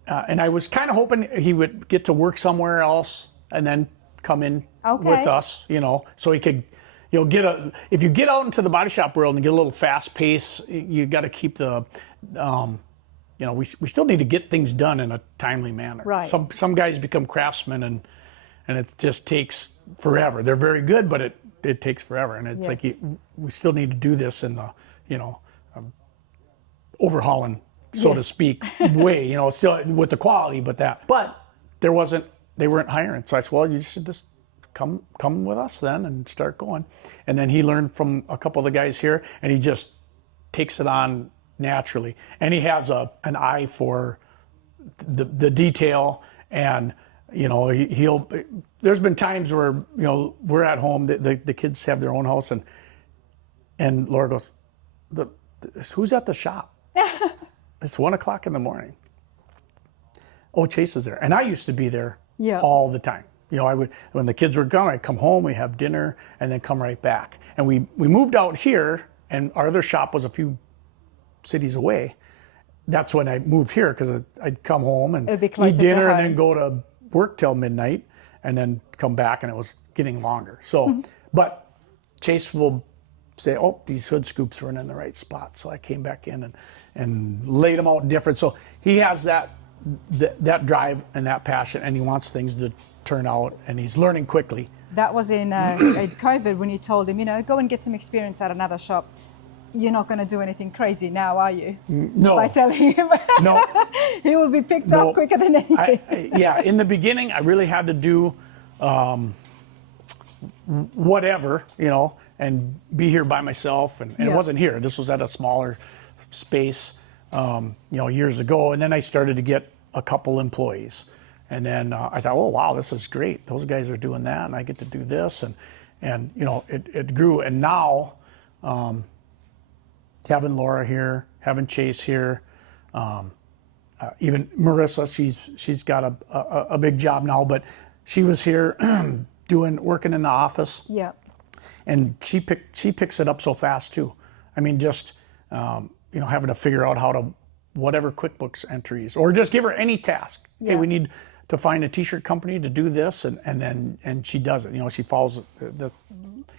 and I was kind of hoping he would get to work somewhere else and then come in with us, so he could, if you get out into the body shop world and get a little fast pace, you got to keep the, we still need to get things done in a timely manner. Right. Some guys become craftsmen and it just takes forever. They're very good, but it takes forever. And it's like, we still need to do this in the, overhauling, so to speak, way, still with the quality, but they weren't hiring. So I said, well, you should just come with us then and start going. And then he learned from a couple of the guys here, and he just takes it on naturally. And he has an eye for the detail, and he'll. There's been times where we're at home, the kids have their own house, and Laura goes, who's at the shop? It's 1 o'clock in the morning. Oh, Chase is there. And I used to be there all the time. You know, I would, when the kids were gone, I'd come home, we'd have dinner, and then come right back. And we moved out here, and our other shop was a few cities away. That's when I moved here, because I'd come home and eat dinner and then go to work till midnight and then come back, and it was getting longer. So, but Chase will say, oh, these hood scoops weren't in the right spot. So I came back in and laid them out different. So he has that drive and that passion, and he wants things to turn out, and he's learning quickly. That was in COVID when you told him, you know, go and get some experience at another shop. You're not going to do anything crazy now, are you? No. By telling him. No. He will be picked up quicker than anything. Yeah, in the beginning, I really had to do whatever, you know, and be here by myself. And it wasn't here. This was at a smaller space, you know, years ago. And then I started to get a couple employees. And then I thought, oh, wow, this is great. Those guys are doing that, and I get to do this. And you know, it grew. And now, having Laura here, having Chase here, even Marissa, she's got a big job now, but she was here working in the office. Yeah. And she picks it up so fast too. I mean, just you know, having to figure out how to whatever QuickBooks entries, or just give her any task. Yeah. Hey, we need to find a t-shirt company to do this, and she does it. You know, she follows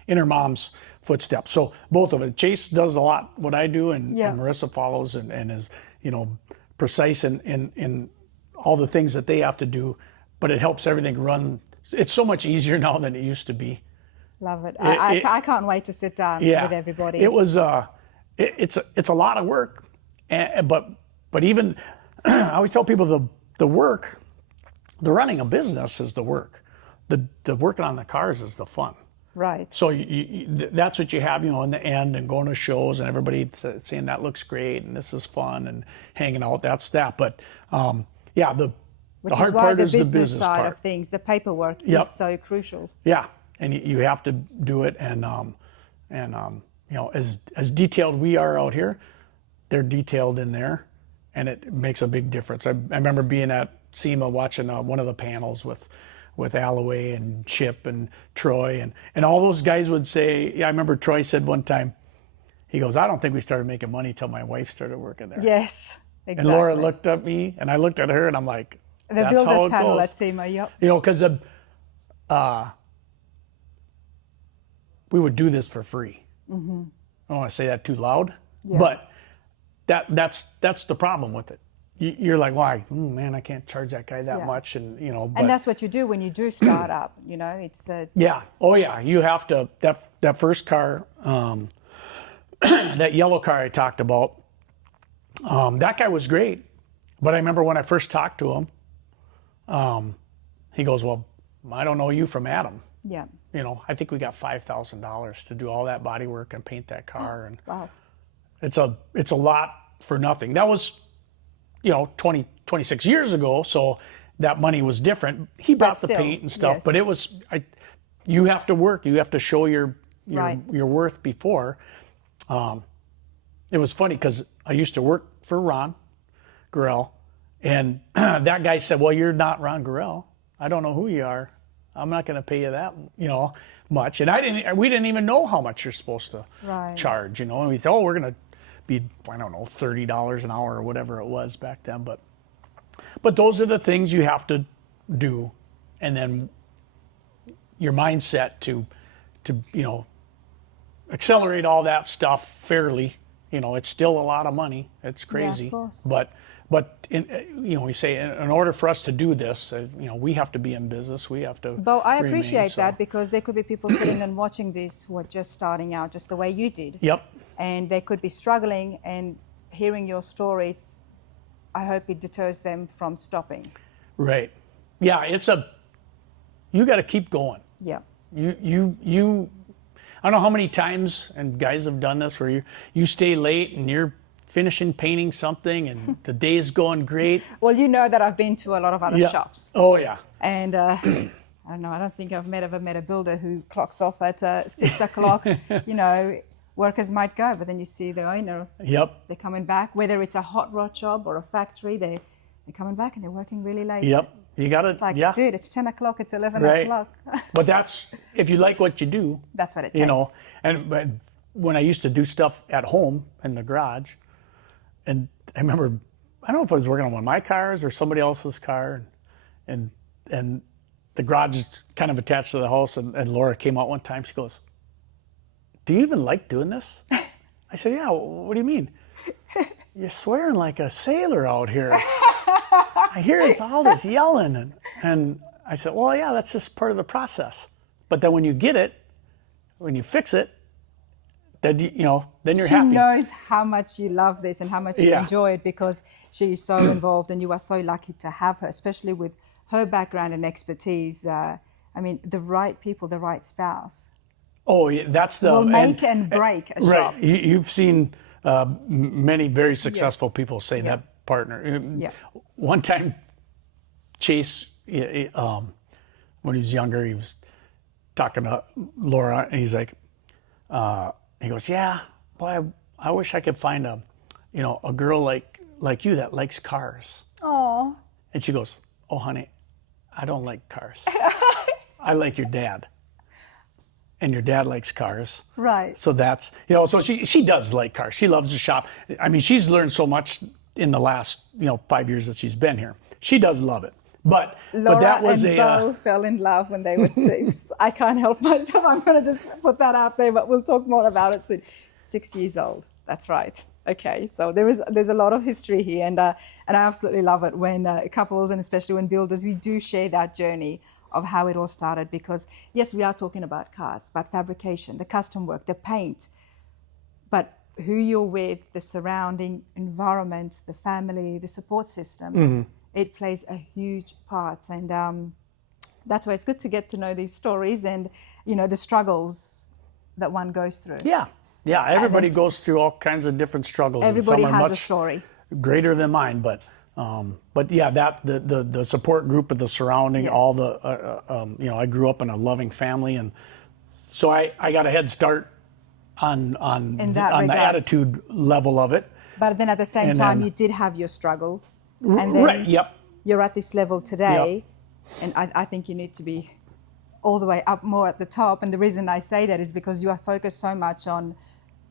in her mom's footsteps. So both of it. Chase does a lot what I do, and Marissa follows and is, you know, precise in all the things that they have to do, but it helps everything run. It's so much easier now than it used to be. Love it. I can't wait to sit down with everybody. It was it's a lot of work, but even I always tell people the work, the running a business is the work. The working on the cars is the fun. Right. So that's what you have, you know, in the end, and going to shows and everybody saying that looks great and this is fun and hanging out. That's that. But yeah, the hard part is the business side part of things. The paperwork is so crucial. Yeah, and you have to do it, and you know, as detailed we are out here, they're detailed in there, and it makes a big difference. I remember being at SEMA watching one of the panels with Alloway and Chip and Troy, and all those guys would say, yeah, I remember Troy said one time, he goes, I don't think we started making money till my wife started working there. Yes, exactly. And Laura looked at me, and I looked at her, and I'm like, the builders panel at SEMA, yep. You know, because we would do this for free. Mm-hmm. I don't want to say that too loud, but that's the problem with it. You're like, why? Man, I can't charge that guy that much, and you know. But, and that's what you do when you do start up. You know, it's yeah. Oh yeah, you have to. That first car, that yellow car I talked about. That guy was great, but I remember when I first talked to him, he goes, "Well, I don't know you from Adam." Yeah. You know, I think we got $5,000 to do all that body work and paint that car, and wow, it's a lot for nothing. That was, you know, 26 years ago, so that money was different. He brought the paint and stuff, but it was, you have to work. You have to show your worth before. It was funny because I used to work for Ron Garrell, and that guy said, well, you're not Ron Garrell. I don't know who you are. I'm not going to pay you that, you know, much. And we didn't even know how much you're supposed to charge, you know. And we thought, oh, we're going to be, I don't know, $30 an hour or whatever it was back then. But those are the things you have to do, and then your mindset to you know, accelerate all that stuff fairly. You know, it's still a lot of money. It's crazy. Yeah, of course. But you know, we say in order for us to do this, you know, we have to be in business. We have to. Bo, I appreciate that, because there could be people sitting and watching this who are just starting out, just the way you did. Yep. And they could be struggling, and hearing your story, I hope it deters them from stopping. Right. Yeah, you got to keep going. Yeah. You I don't know how many times, and guys have done this, where you stay late and you're finishing painting something and the day's going great. Well, you know that I've been to a lot of other shops. Oh yeah. And I don't know, I don't think I've ever met a builder who clocks off at 6 o'clock. You know, workers might go, but then you see the owner. Yep. They're coming back, whether it's a hot rod job or a factory, they're coming back and they're working really late. Yep. You got to, It's like, yeah. dude, it's 10 o'clock, it's 11 Right. o'clock. But that's, if you like what you do, That's what it takes. you know, and but when I used to do stuff at home in the garage, and I remember, I don't know if I was working on one of my cars or somebody else's car, and the garage is kind of attached to the house, and Laura came out one time, she goes, "Do you even like doing this?" I said, "Yeah, what do you mean?" "You're swearing like a sailor out here. I hear all this yelling." And I said, "Well, yeah, that's just part of the process. But then when you get it, when you fix it, then then you're happy." She knows how much you love this and how much you Yeah. enjoy it because she is so involved, and you are so lucky to have her, especially with her background and expertise. I mean, the right people, the right spouse Oh, yeah, that's the will make and break a shop. right. You've seen many very successful Yes. people say that partner. Yeah. One time, Chase, when he was younger, he was talking to Laura, and he's like, he goes, "Yeah, boy, I wish I could find a girl like you that likes cars." Oh, And she goes, "Oh, honey, I don't like cars. I like your dad. And your dad likes cars." right. So that's, so she does like cars. She loves to shop. I mean, she's learned so much in the last, 5 years that she's been here. She does love it. But Laura that was and Bo fell in love when they were 6. I can't help myself. I'm going to just put that out there, but we'll talk more about it soon. 6 years old. That's right. Okay, so there's a lot of history here, and I absolutely love it when couples, and especially when builders, we do share that journey of how it all started, because yes, we are talking about cars, but fabrication, the custom work, the paint, but who you're with, the surrounding environment, the family, the support system, it plays a huge part. And that's why it's good to get to know these stories and, the struggles that one goes through. Yeah, everybody goes through all kinds of different struggles. Everybody and some are has a much story. greater than mine, but yeah, that the support group of the surrounding, Yes. all the I grew up in a loving family, and so I got a head start on In that the regard. attitude level of it. But then at the same And time, then- you did have your struggles. And then Right. Yep. you're at this level today, and I think you need to be all the way up more at the top. And the reason I say that is because you are focused so much on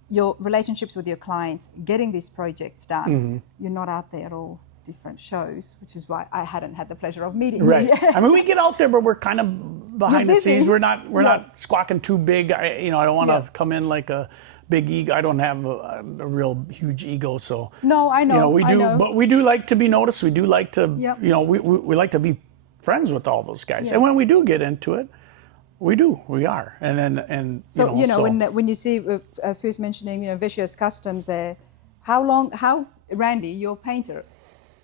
your relationships with your clients, getting these projects done. Mm-hmm. You're not out there at all different shows, which is why I hadn't had the pleasure of meeting Right. you yet. I mean, we get out there, but we're kind of behind the busy. scenes. We're not Yeah. not squawking too big. I don't want to Yeah. come in like a big ego. I don't have a real huge ego, so No, I know. we I do, know. but we do like to be noticed. We do like to, Yep. we like to be friends with all those guys. Yes. And when we do get into it, we are. And then So, when you see, first mentioning, Vescio'S Customs, how Randy, your painter,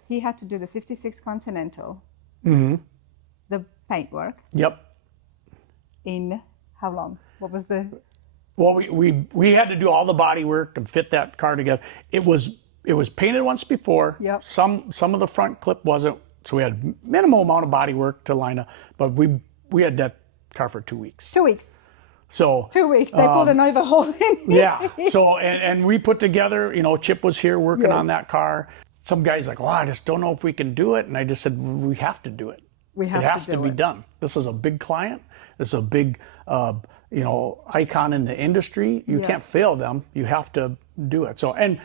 he had to do the 56 Continental, the paintwork, Yep. in how long? What was the... Well, we had to do all the body work and fit that car together. It was painted once before. Yep. Some of the front clip wasn't, so we had minimal amount of body work to line up. But we had that car for 2 weeks. 2 weeks. So 2 weeks. They pulled an overhaul in. yeah. So and we put together. Chip was here working Yes. on that car. Some guys like, "Well, I just don't know if we can do it," and I just said, "We have to do it. We have it has to to do be it. done. This is a big client. This is a big, icon in the industry. You Yeah. can't fail them. You have to do it." So, and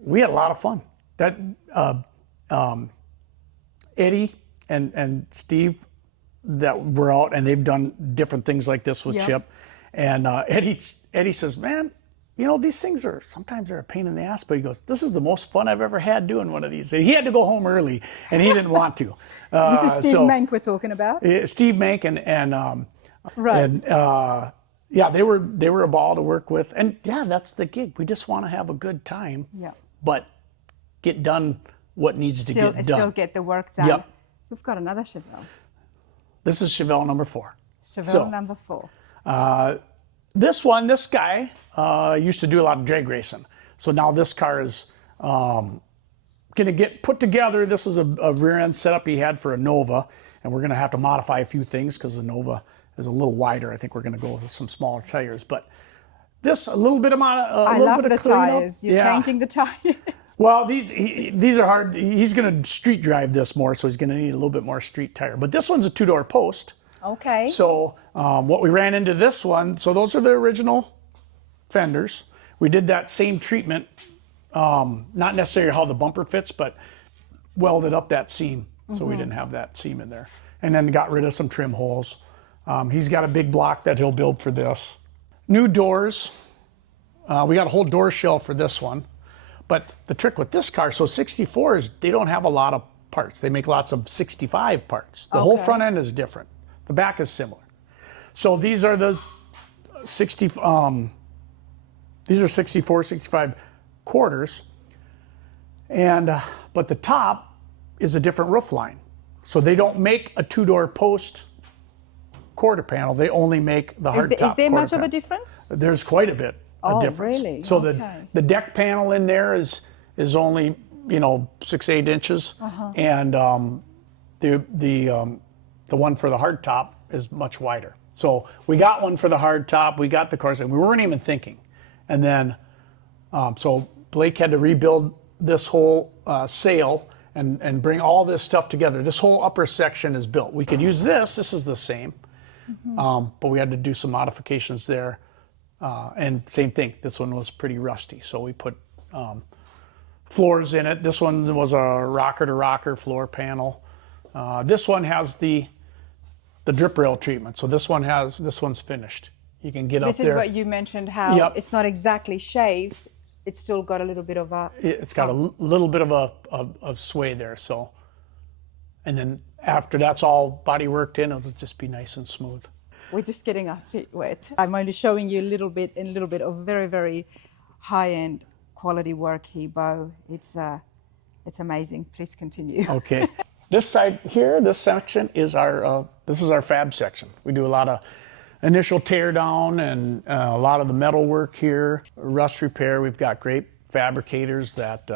we had a lot of fun. That Eddie and Steve that were out, and they've done different things like this with Yeah. Chip. And Eddie says, "Man, these things sometimes they're a pain in the ass," but he goes, "This is the most fun I've ever had doing one of these." And he had to go home early, and he didn't want to. This is Steve Mank we're talking about. Steve Mank and Right. and yeah, they were a ball to work with, and yeah, that's the gig. We just want to have a good time, Yeah. but get done what needs to get done. Still get the work done. Yep. We've got another Chevelle. This is Chevelle number 4. Chevelle number 4. This guy used to do a lot of drag racing, so now this car is going to get put together. This is a rear end setup he had for a Nova, and we're going to have to modify a few things because the Nova is a little wider. I think we're going to go with some smaller tires, but this a little bit of I love the cleanup. tires. You're changing the tires. Well, these are hard. He's going to street drive this more, so he's going to need a little bit more street tire. But this one's a 2-door post. Okay. So what we ran into this one, so those are the original fenders. We did that same treatment, not necessarily how the bumper fits, but welded up that seam so we didn't have that seam in there. And then got rid of some trim holes. He's got a big block that he'll build for this. New doors. We got a whole door shell for this one. But the trick with this car, so 64s, they don't have a lot of parts. They make lots of 65 parts. The whole front end is different. The back is similar. So these are the 64, 65 quarters. And but the top is a different roof line. So they don't make a 2-door post quarter panel. They only make the hardtop. Is there much of a difference? There's quite a bit of difference. Really? So the deck panel in there is only 6-8 inches, and the one for the hardtop is much wider. So we got one for the hardtop. We got the cars, and we weren't even thinking. And then so Blake had to rebuild this whole sail and bring all this stuff together. This whole upper section is built. We could use this. This is the same, but we had to do some modifications there. And same thing, this one was pretty rusty, so we put floors in it. This one was a rocker-to-rocker floor panel. This one has the drip rail treatment, so this one's finished. You can get up there. This is what you mentioned, how it's not exactly shaved. It's still got a little bit of a... It's got a little bit of a sway there, so. And then after that's all body worked in, it'll just be nice and smooth. We're just getting our feet wet. I'm only showing you a little bit of very, very high-end quality work here, Bo. It's amazing. Please continue. Okay. This side here, this section is our fab section. We do a lot of initial tear down and a lot of the metal work here, rust repair. We've got great fabricators that,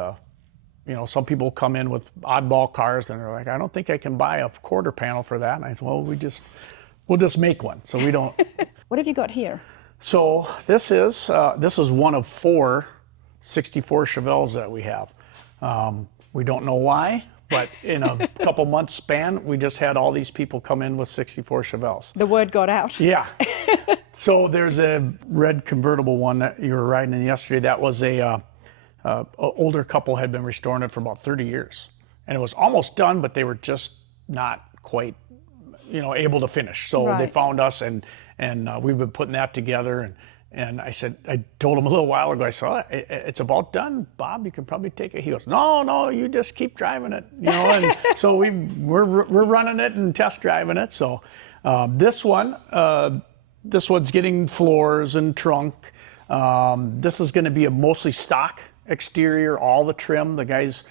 some people come in with oddball cars and they're like, I don't think I can buy a quarter panel for that. And I said, well, we'll just make one. So we don't. What have you got here? So this is one of 4 64 Chevelles that we have. We don't know why, but in a couple months span, we just had all these people come in with 64 Chevelles. The word got out. Yeah. So there's a red convertible one that you were riding in yesterday. That was a older couple had been restoring it for about 30 years. And it was almost done, but they were just not quite able to finish. So they found us, and we've been putting that together. And I told him a little while ago, I said, oh, it's about done, Bob. You can probably take it. He goes, no, you just keep driving it. And so we're running it and test driving it. So this one's getting floors and trunk. This is going to be a mostly stock exterior, all the trim. The guys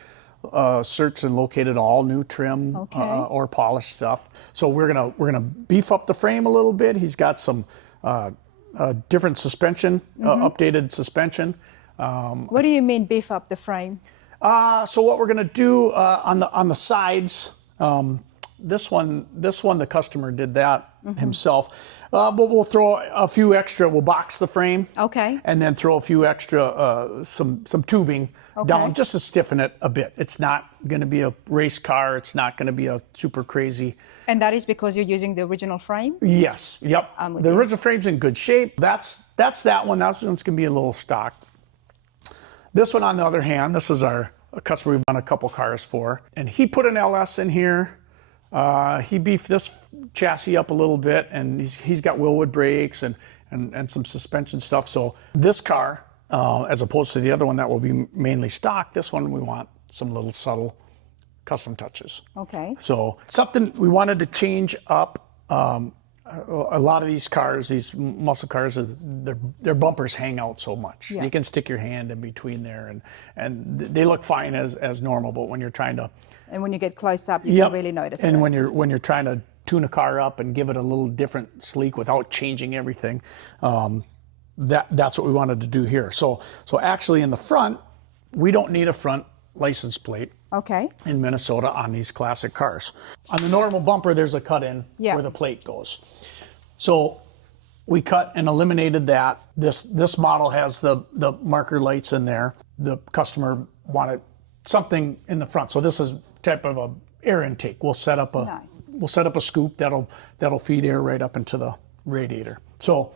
searched and located all new trim or polished stuff. So we're gonna beef up the frame a little bit. He's got some different suspension, updated suspension. What do you mean beef up the frame? So what we're gonna do on the sides. This one, the customer did that himself. But we'll throw a few extra. We'll box the frame. Okay. And then throw a few extra, some tubing down just to stiffen it a bit. It's not going to be a race car. It's not going to be a super crazy. And that is because you're using the original frame? Yes. Yep. The original frame's in good shape. That's that one. That one's going to be a little stock. This one, on the other hand, this is a customer we've done a couple cars for, and he put an LS in here. He beefed this chassis up a little bit, and he's got Willwood brakes and some suspension stuff. So this car, as opposed to the other one that will be mainly stock, this one we want some little subtle custom touches. Okay. So something we wanted to change up. A lot of these cars, these muscle cars, their bumpers hang out so much. Yeah. You can stick your hand in between there, and they look fine as normal. But when you're trying to, and when you get close up, you can really notice and it. when you're trying to tune a car up and give it a little different sleek without changing everything, that's what we wanted to do here. So actually in the front, we don't need a front license plate. Okay. In Minnesota on these classic cars. On the normal bumper, there's a cut-in where the plate goes. So we cut and eliminated that. This model has the marker lights in there. The customer wanted something in the front. So this is type of a air intake. We'll set up a Nice. we'll set up a scoop that'll feed air right up into the radiator. So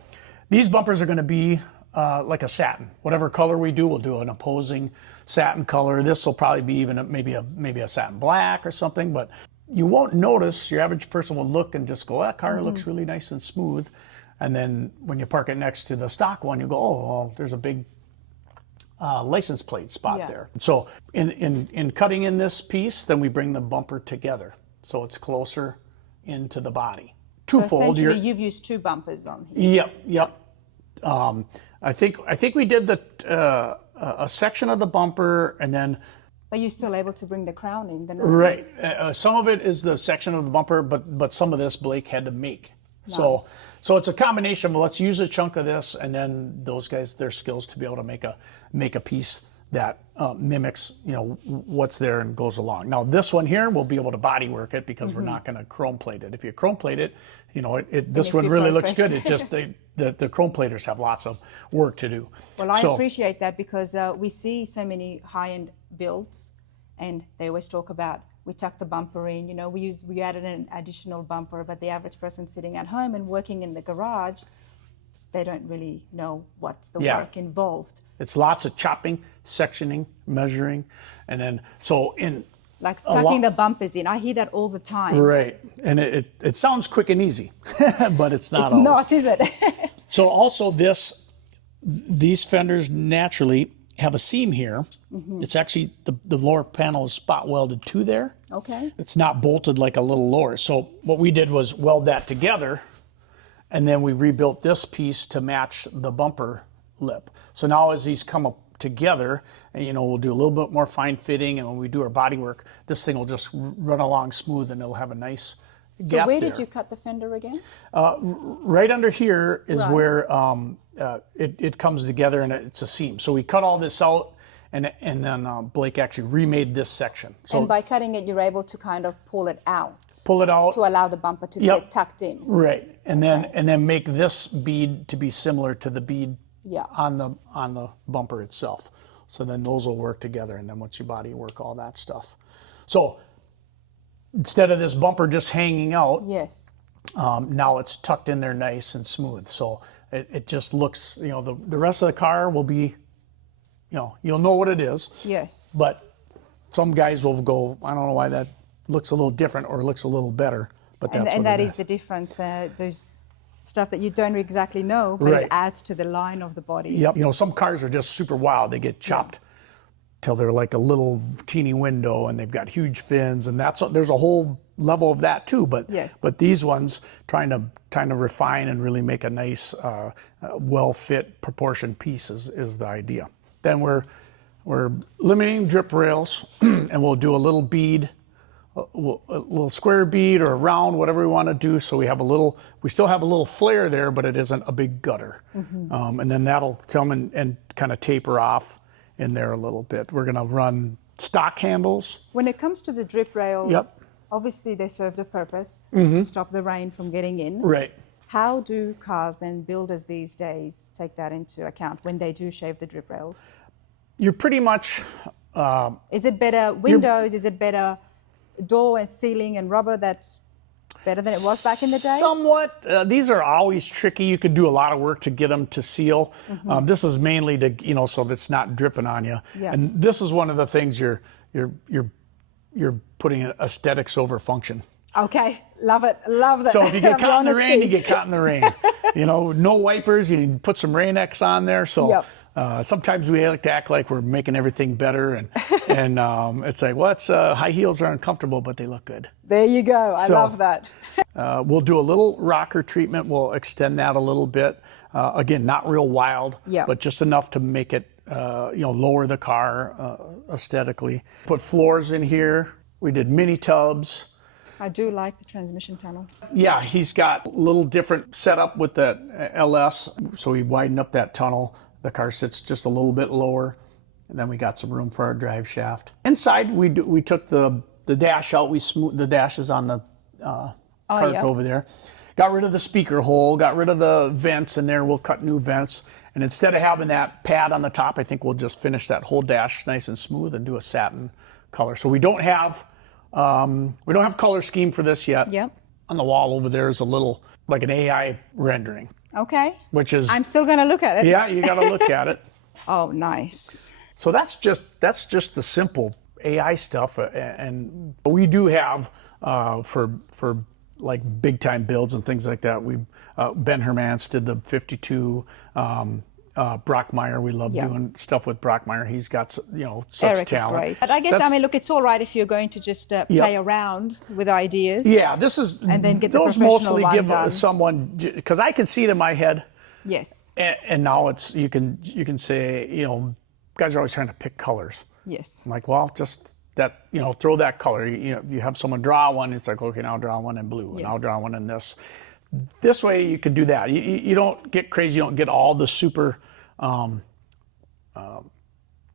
these bumpers are going to be like a satin. Whatever color we do, we'll do an opposing satin color. This will probably be even maybe a satin black or something, but you won't notice. Your average person will look and just go, that car looks really nice and smooth. And then when you park it next to the stock one, you go, oh, well, there's a big license plate spot there. So in cutting in this piece, then we bring the bumper together. So it's closer into the body. Twofold. So essentially, you've used 2 bumpers on here. Yep. I think we did a section of the bumper, and then But you're still able to bring the crown in. The right. Some of it is the section of the bumper, but some of this Blake had to make. Nice. So it's a combination. But let's use a chunk of this, and then those guys, their skills to be able to make a piece that mimics, what's there and goes along. Now this one here, we'll be able to body work it because we're not going to chrome plate it. If you chrome plate it, this one really looks good. It just the chrome platers have lots of work to do. Well, I appreciate that because we see so many high-end builds, and they always talk about we tuck the bumper in. We added an additional bumper, but the average person sitting at home and working in the garage, they don't really know what's the work involved. It's lots of chopping, sectioning, measuring, and then like tucking the bumpers in. I hear that all the time. Right, and it sounds quick and easy, but it's not. It's always. not, is it? So also these fenders naturally have a seam here. It's actually the lower panel is spot welded to there. Okay. It's not bolted like a little lower. So what we did was weld that together, and then we rebuilt this piece to match the bumper lip. So now as these come up together, and we'll do a little bit more fine fitting, and when we do our body work, this thing will just run along smooth, and it'll have a nice gap there. So where did you cut the fender again? Right under here is where it comes together, and it's a seam. So we cut all this out, and then Blake actually remade this section. So and by cutting it, you're able to kind of pull it out to allow the bumper to get tucked in. Right, and then make this bead to be similar to the bead on the bumper itself. So then those will work together, and then once you body work all that stuff. So instead of this bumper just hanging out, now it's tucked in there nice and smooth. So it just looks, the rest of the car will be, you'll know what it is. Yes. But some guys will go, I don't know why that looks a little different or looks a little better, but that's what it is. And that is the difference. There's stuff that you don't exactly know, but it adds to the line of the body. Yep. Some cars are just super wild. They get chopped till they're like a little teeny window, and they've got huge fins, and there's a whole level of that too. But these ones trying to refine and really make a nice, well-fit, proportioned piece is the idea. Then we're limiting drip rails, and we'll do a little bead, a little square bead or a round, whatever we want to do. So we still have a little flare there, but it isn't a big gutter. And then that'll come and kind of taper off in there a little bit. We're going to run stock handles. When it comes to the drip rails, obviously they serve the purpose to stop the rain from getting in. Right. How do cars and builders these days take that into account when they do shave the drip rails? You're pretty much... is it better windows? Is it better door and ceiling and rubber that's better than it was back in the day? Somewhat. These are always tricky. You could do a lot of work to get them to seal. This is mainly to, so that it's not dripping on you. And this is one of the things you're putting aesthetics over function. Okay, love it, love that. So if you get caught in the rain, you get caught in the rain. No wipers, you put some Rain X on there. So sometimes we like to act like we're making everything better, and it's like, high heels are uncomfortable, but they look good. There you go, I love that. We'll do a little rocker treatment. We'll extend that a little bit. Again, not real wild, but just enough to make it, lower the car aesthetically. Put floors in here. We did mini tubs. I do like the transmission tunnel. Yeah, he's got a little different setup with that LS. So we widened up that tunnel. The car sits just a little bit lower. And then we got some room for our drive shaft. Inside, we took the dash out. We smoothed the dashes on the cart over there. got rid of the speaker hole, got rid of the vents in there. We'll cut new vents. And instead of having that pad on the top, I think we'll just finish that whole dash nice and smooth and do a satin color. So we don't have color scheme for this yet. Yep. On the wall over there is a little, like an AI rendering. Okay. Which is... I'm still going to look at it. Yeah, you got to look at it. Oh, nice. So that's just the simple AI stuff, and we do have for like big time builds and things like that. We Ben Hermance did the 52. Brockmeyer, we love doing stuff with Brockmeyer. He's got such Eric's talent. Great. But I guess look, it's all right if you're going to just play around with ideas. Yeah, this is and then get the those professional mostly one give done. someone, because I can see it in my head. Yes. And now it's you can say guys are always trying to pick colors. Yes. I'm like, well, just that, throw that color. You have someone draw one, it's like, okay, now I'll draw one in blue, and I'll draw one in this. This way you could do that. You don't get crazy, you don't get all the super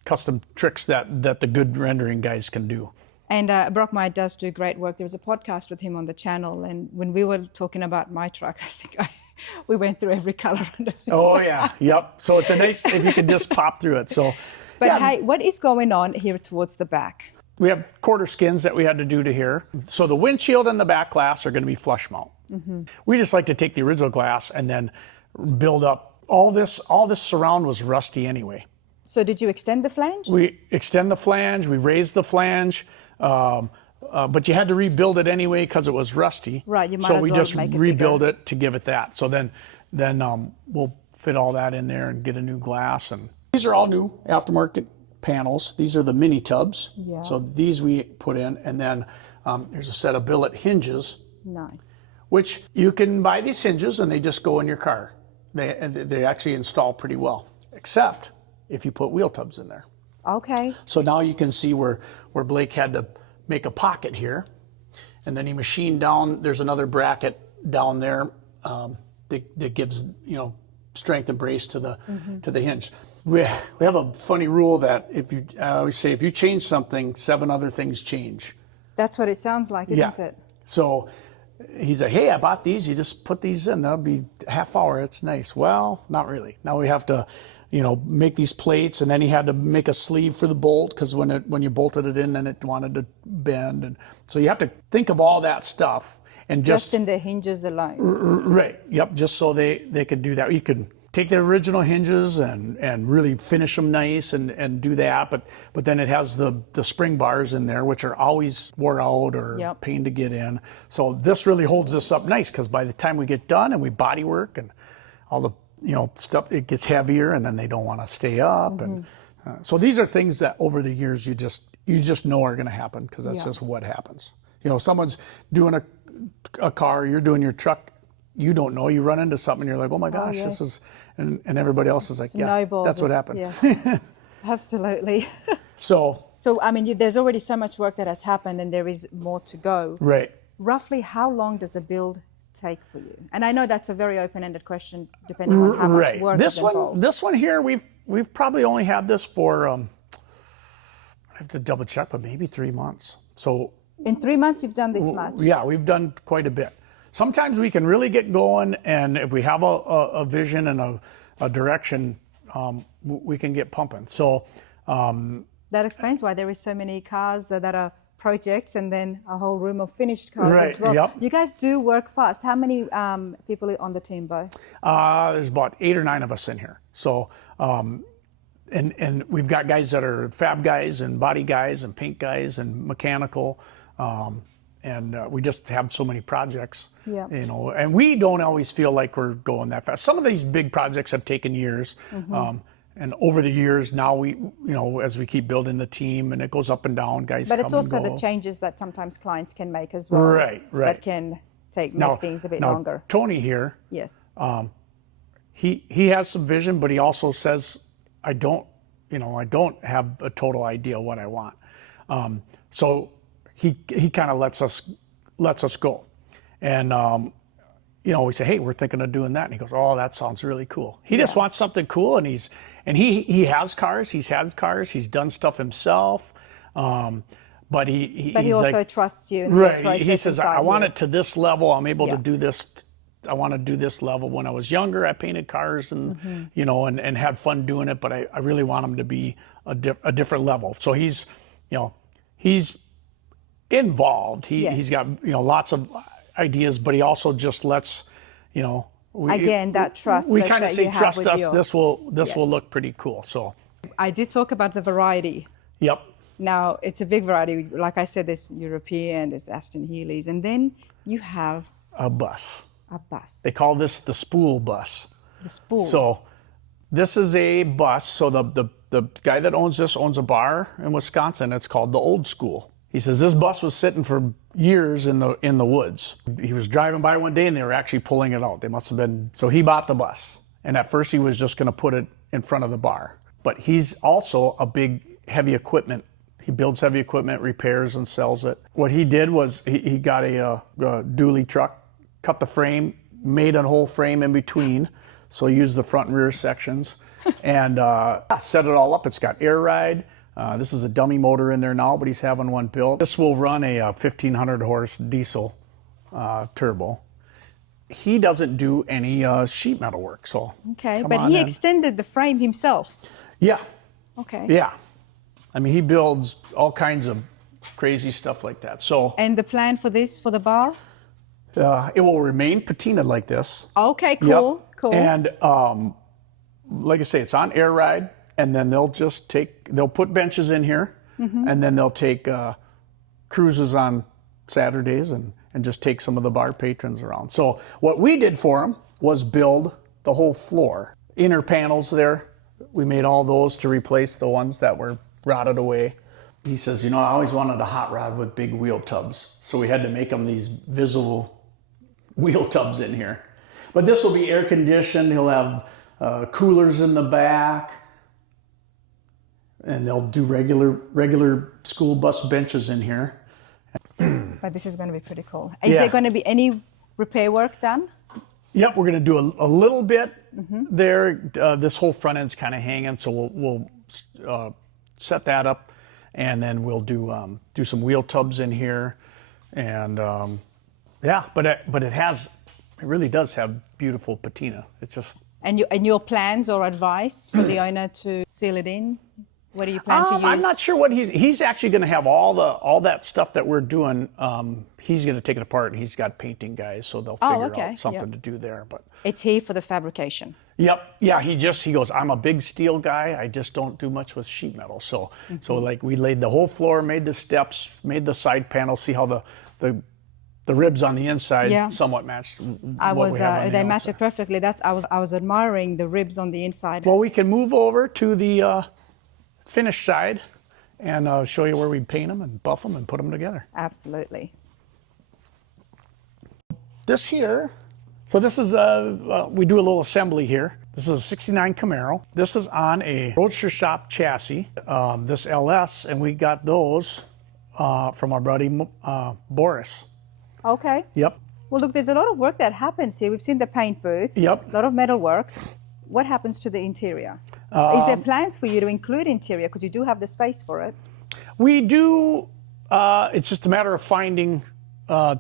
custom tricks that the good rendering guys can do. And Brockmeyer does do great work. There was a podcast with him on the channel, and when we were talking about my truck, I think we went through every color under the Oh sun. yeah, yep. So it's a nice if you could just pop through it. So, but hey, what is going on here towards the back? We have quarter skins that we had to do to here. So the windshield and the back glass are going to be flush mount. Mm-hmm. We just like to take the original glass and then build up all this. All this surround was rusty anyway. So did you extend the flange? We extend the flange. We raised the flange. But you had to rebuild it anyway because it was rusty. Right, you might so as we well just make it rebuild bigger. it to give it that. So then we'll fit all that in there and get a new glass. And these are all new aftermarket panels. These are the mini tubs. Yeah. So these we put in, and then there's a set of billet hinges. Nice. Which you can buy these hinges and they just go in your car. They actually install pretty well, except if you put wheel tubs in there. Okay. So now you can see where Blake had to make a pocket here, and then he machined down. There's another bracket down there that gives strength and brace to the hinge. We have a funny rule that I always say if you change something, 7 other things change. That's what it sounds like, isn't it? So he's like, hey, I bought these. You just put these in. That'll be half hour. It's nice. Well, not really. Now we have to, make these plates, and then he had to make a sleeve for the bolt because when you bolted it in, then it wanted to bend, and so you have to think of all that stuff and just in the hinges alone. Right. Yep. Just so they could do that. You could take the original hinges and really finish them nice and do that, but then it has the spring bars in there, which are always wore out or pain to get in. So this really holds this up nice because by the time we get done and we body work and all the stuff, it gets heavier, and then they don't want to stay up. And so these are things that over the years you just know are going to happen because that's just what happens. Someone's doing a car, you're doing your truck, you don't know, you run into something and you're like, oh my gosh, this is, and everybody else is like, Snowball, that's what happened. Yes. Absolutely. So I mean, there's already so much work that has happened, and there is more to go. Right. Roughly how long does a build take for you? And I know that's a very open-ended question depending on how much work is involved. This one here, we've probably only had this for I have to double check, but maybe 3 months. So in 3 months you've done this much? Yeah, we've done quite a bit. Sometimes we can really get going, and if we have a vision and a direction, we can get pumping. So that explains why there is so many cars that are projects and then a whole room of finished cars as well. Yep. You guys do work fast. How many people are on the team, Bo? There's about 8 or 9 of us in here. So, and we've got guys that are fab guys and body guys and paint guys and mechanical. And we just have so many projects, and we don't always feel like we're going that fast. Some of these big projects have taken years. And over the years, now we, as we keep building the team, and it goes up and down, guys. But it's also the changes that sometimes clients can make as well. Right. That can make things a bit longer. Tony here. Yes. He has some vision, but he also says, I don't have a total idea what I want. So he kind of lets us go, and we say, hey, we're thinking of doing that, and he goes, oh, that sounds really cool. He just wants something cool, and he has cars, he's done stuff himself, but he also like, trusts you. Right, he says, I want it to this level. I'm able to do this I want to do this level. When I was younger, I painted cars and, you know, and had fun doing it, but I really want him to be a different level. So he's, you know, he's involved. He's got, you know, lots of ideas, but he also just lets, you know, Again, that trust. We kind of say, trust us, your... this will look pretty cool. So I did talk about the variety. Yep. Now, it's a big variety. Like I said, there's European, there's Austin Healey's, and then you have... A bus. A bus. They call this the spool bus. The spool. So this is a bus. So the guy that owns this owns a bar in Wisconsin. It's called the Old School. He says this bus was sitting for years in the woods. He was driving by one day and they were actually pulling it out. They must have been... So he bought the bus. And at first he was just going to put it in front of the bar. But he's also a big heavy equipment. He builds heavy equipment, repairs and sells it. What he did was he got a dually truck, cut the frame, made a whole frame in between. So he used the front and rear sections and set it all up. It's got air ride. This is a dummy motor in there now, but he's having one built. This will run a 1,500 horse diesel turbo. He doesn't do any sheet metal work, so okay, but he extended the frame himself. Yeah. Okay. Yeah. I mean, he builds all kinds of crazy stuff like that. So. And the plan for this, for the bar? It will remain patina like this. Okay, cool, yep. cool. And like I say, it's on air ride, and then they'll put benches in here, and then they'll take cruises on Saturdays and just take some of the bar patrons around. So what we did for them was build the whole floor. Inner panels there, we made all those to replace the ones that were rotted away. He says, you know, I always wanted a hot rod with big wheel tubs. So we had to make them these visible wheel tubs in here. But this will be air conditioned. He'll have coolers in the back. And they'll do regular school bus benches in here. But this is going to be pretty cool. Is there going to be any repair work done? Yep, we're going to do a little bit there. This whole front end's kind of hanging, so we'll set that up, and then we'll do some wheel tubs in here, and yeah. But it really does have beautiful patina. It's just. And your plans or advice for the owner to seal it in? What do you plan to use? I'm not sure what he's actually going to have all that stuff that we're doing. He's going to take it apart, and he's got painting guys, so they'll figure out something to do there. But it's here for the fabrication. Yep, yeah. He goes, I'm a big steel guy. I just don't do much with sheet metal. So like we laid the whole floor, made the steps, made the side panels. See how the ribs on the inside somewhat matched. They match it perfectly. I was admiring the ribs on the inside. Well, we can move over to the finished side and show you where we paint them and buff them and put them together. Absolutely. This here, so this is we do a little assembly here. This is a 69 Camaro. This is on a Roadster Shop chassis, this LS, and we got those from our buddy Boris. Okay. Yep. Well, look, there's a lot of work that happens here. We've seen the paint booth. Yep. A lot of metal work. What happens to the interior? Is there plans for you to include interior? Because you do have the space for it. We do. It's just a matter of finding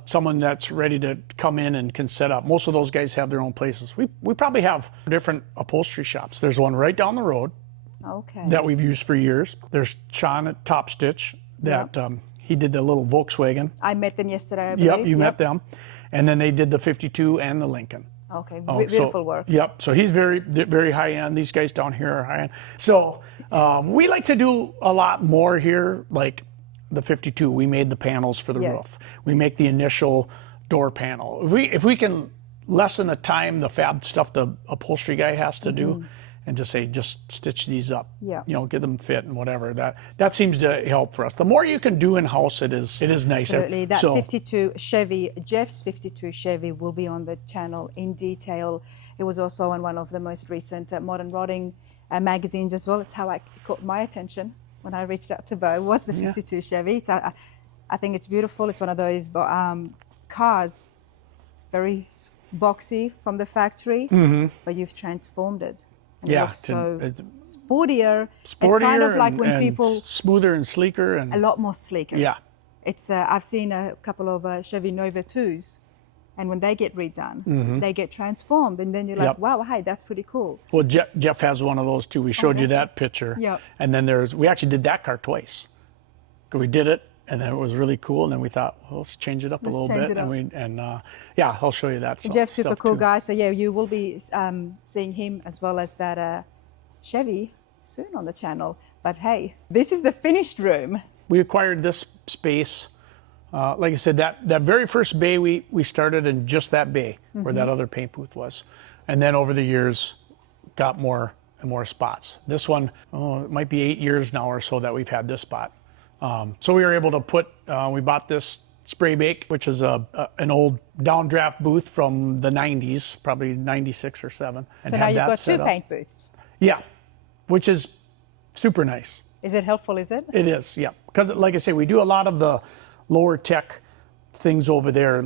someone that's ready to come in and can set up. Most of those guys have their own places. We probably have different upholstery shops. There's one right down the road that we've used for years. There's Sean at Top Stitch that he did the little Volkswagen. I met them yesterday, I believe. Yep, you met them. And then they did the 52 and the Lincoln. Okay, beautiful work. Yep, so he's very high end. These guys down here are high end. So we like to do a lot more here, like the 52. We made the panels for the roof. We make the initial door panel. If we can lessen the time, the fab stuff the upholstery guy has to do, and just stitch these up. Yeah. You know, get them fit and whatever. That seems to help for us. The more you can do in house, it is nicer. Absolutely. That 52 Chevy, Jeff's 52 Chevy, will be on the channel in detail. It was also on one of the most recent Modern Rotting magazines as well. It's how it caught my attention when I reached out to Bo. Was the 52 Chevy? I think it's beautiful. It's one of those cars, very boxy from the factory, but you've transformed it. And it looks so sportier. It's kind of like when people... smoother and sleeker. And a lot more sleeker. Yeah. It's I've seen a couple of Chevy Nova 2s, and when they get redone, they get transformed, and then you're like, Yep. wow, hey, that's pretty cool. Well, Jeff has one of those too. We showed you that picture. Yep. And then we actually did that car twice. We did it, and then it was really cool. And then we thought, well, let's change it up a little bit. Yeah, I'll show you that. Jeff's super cool too. guy. So yeah, you will be seeing him as well as that Chevy soon on the channel. But hey, this is the finished room. We acquired this space. Like I said, that very first bay, we started in just that bay where that other paint booth was. And then over the years, got more and more spots. This one, it might be 8 years now or so that we've had this spot. So we were able to we bought this spray bake, which is an old downdraft booth from the 90s, probably 96 or 7. And So now you've got 2 paint booths. Yeah, which is super nice. Is it helpful, is it? It is, yeah. Because like I say, we do a lot of the lower tech things over there,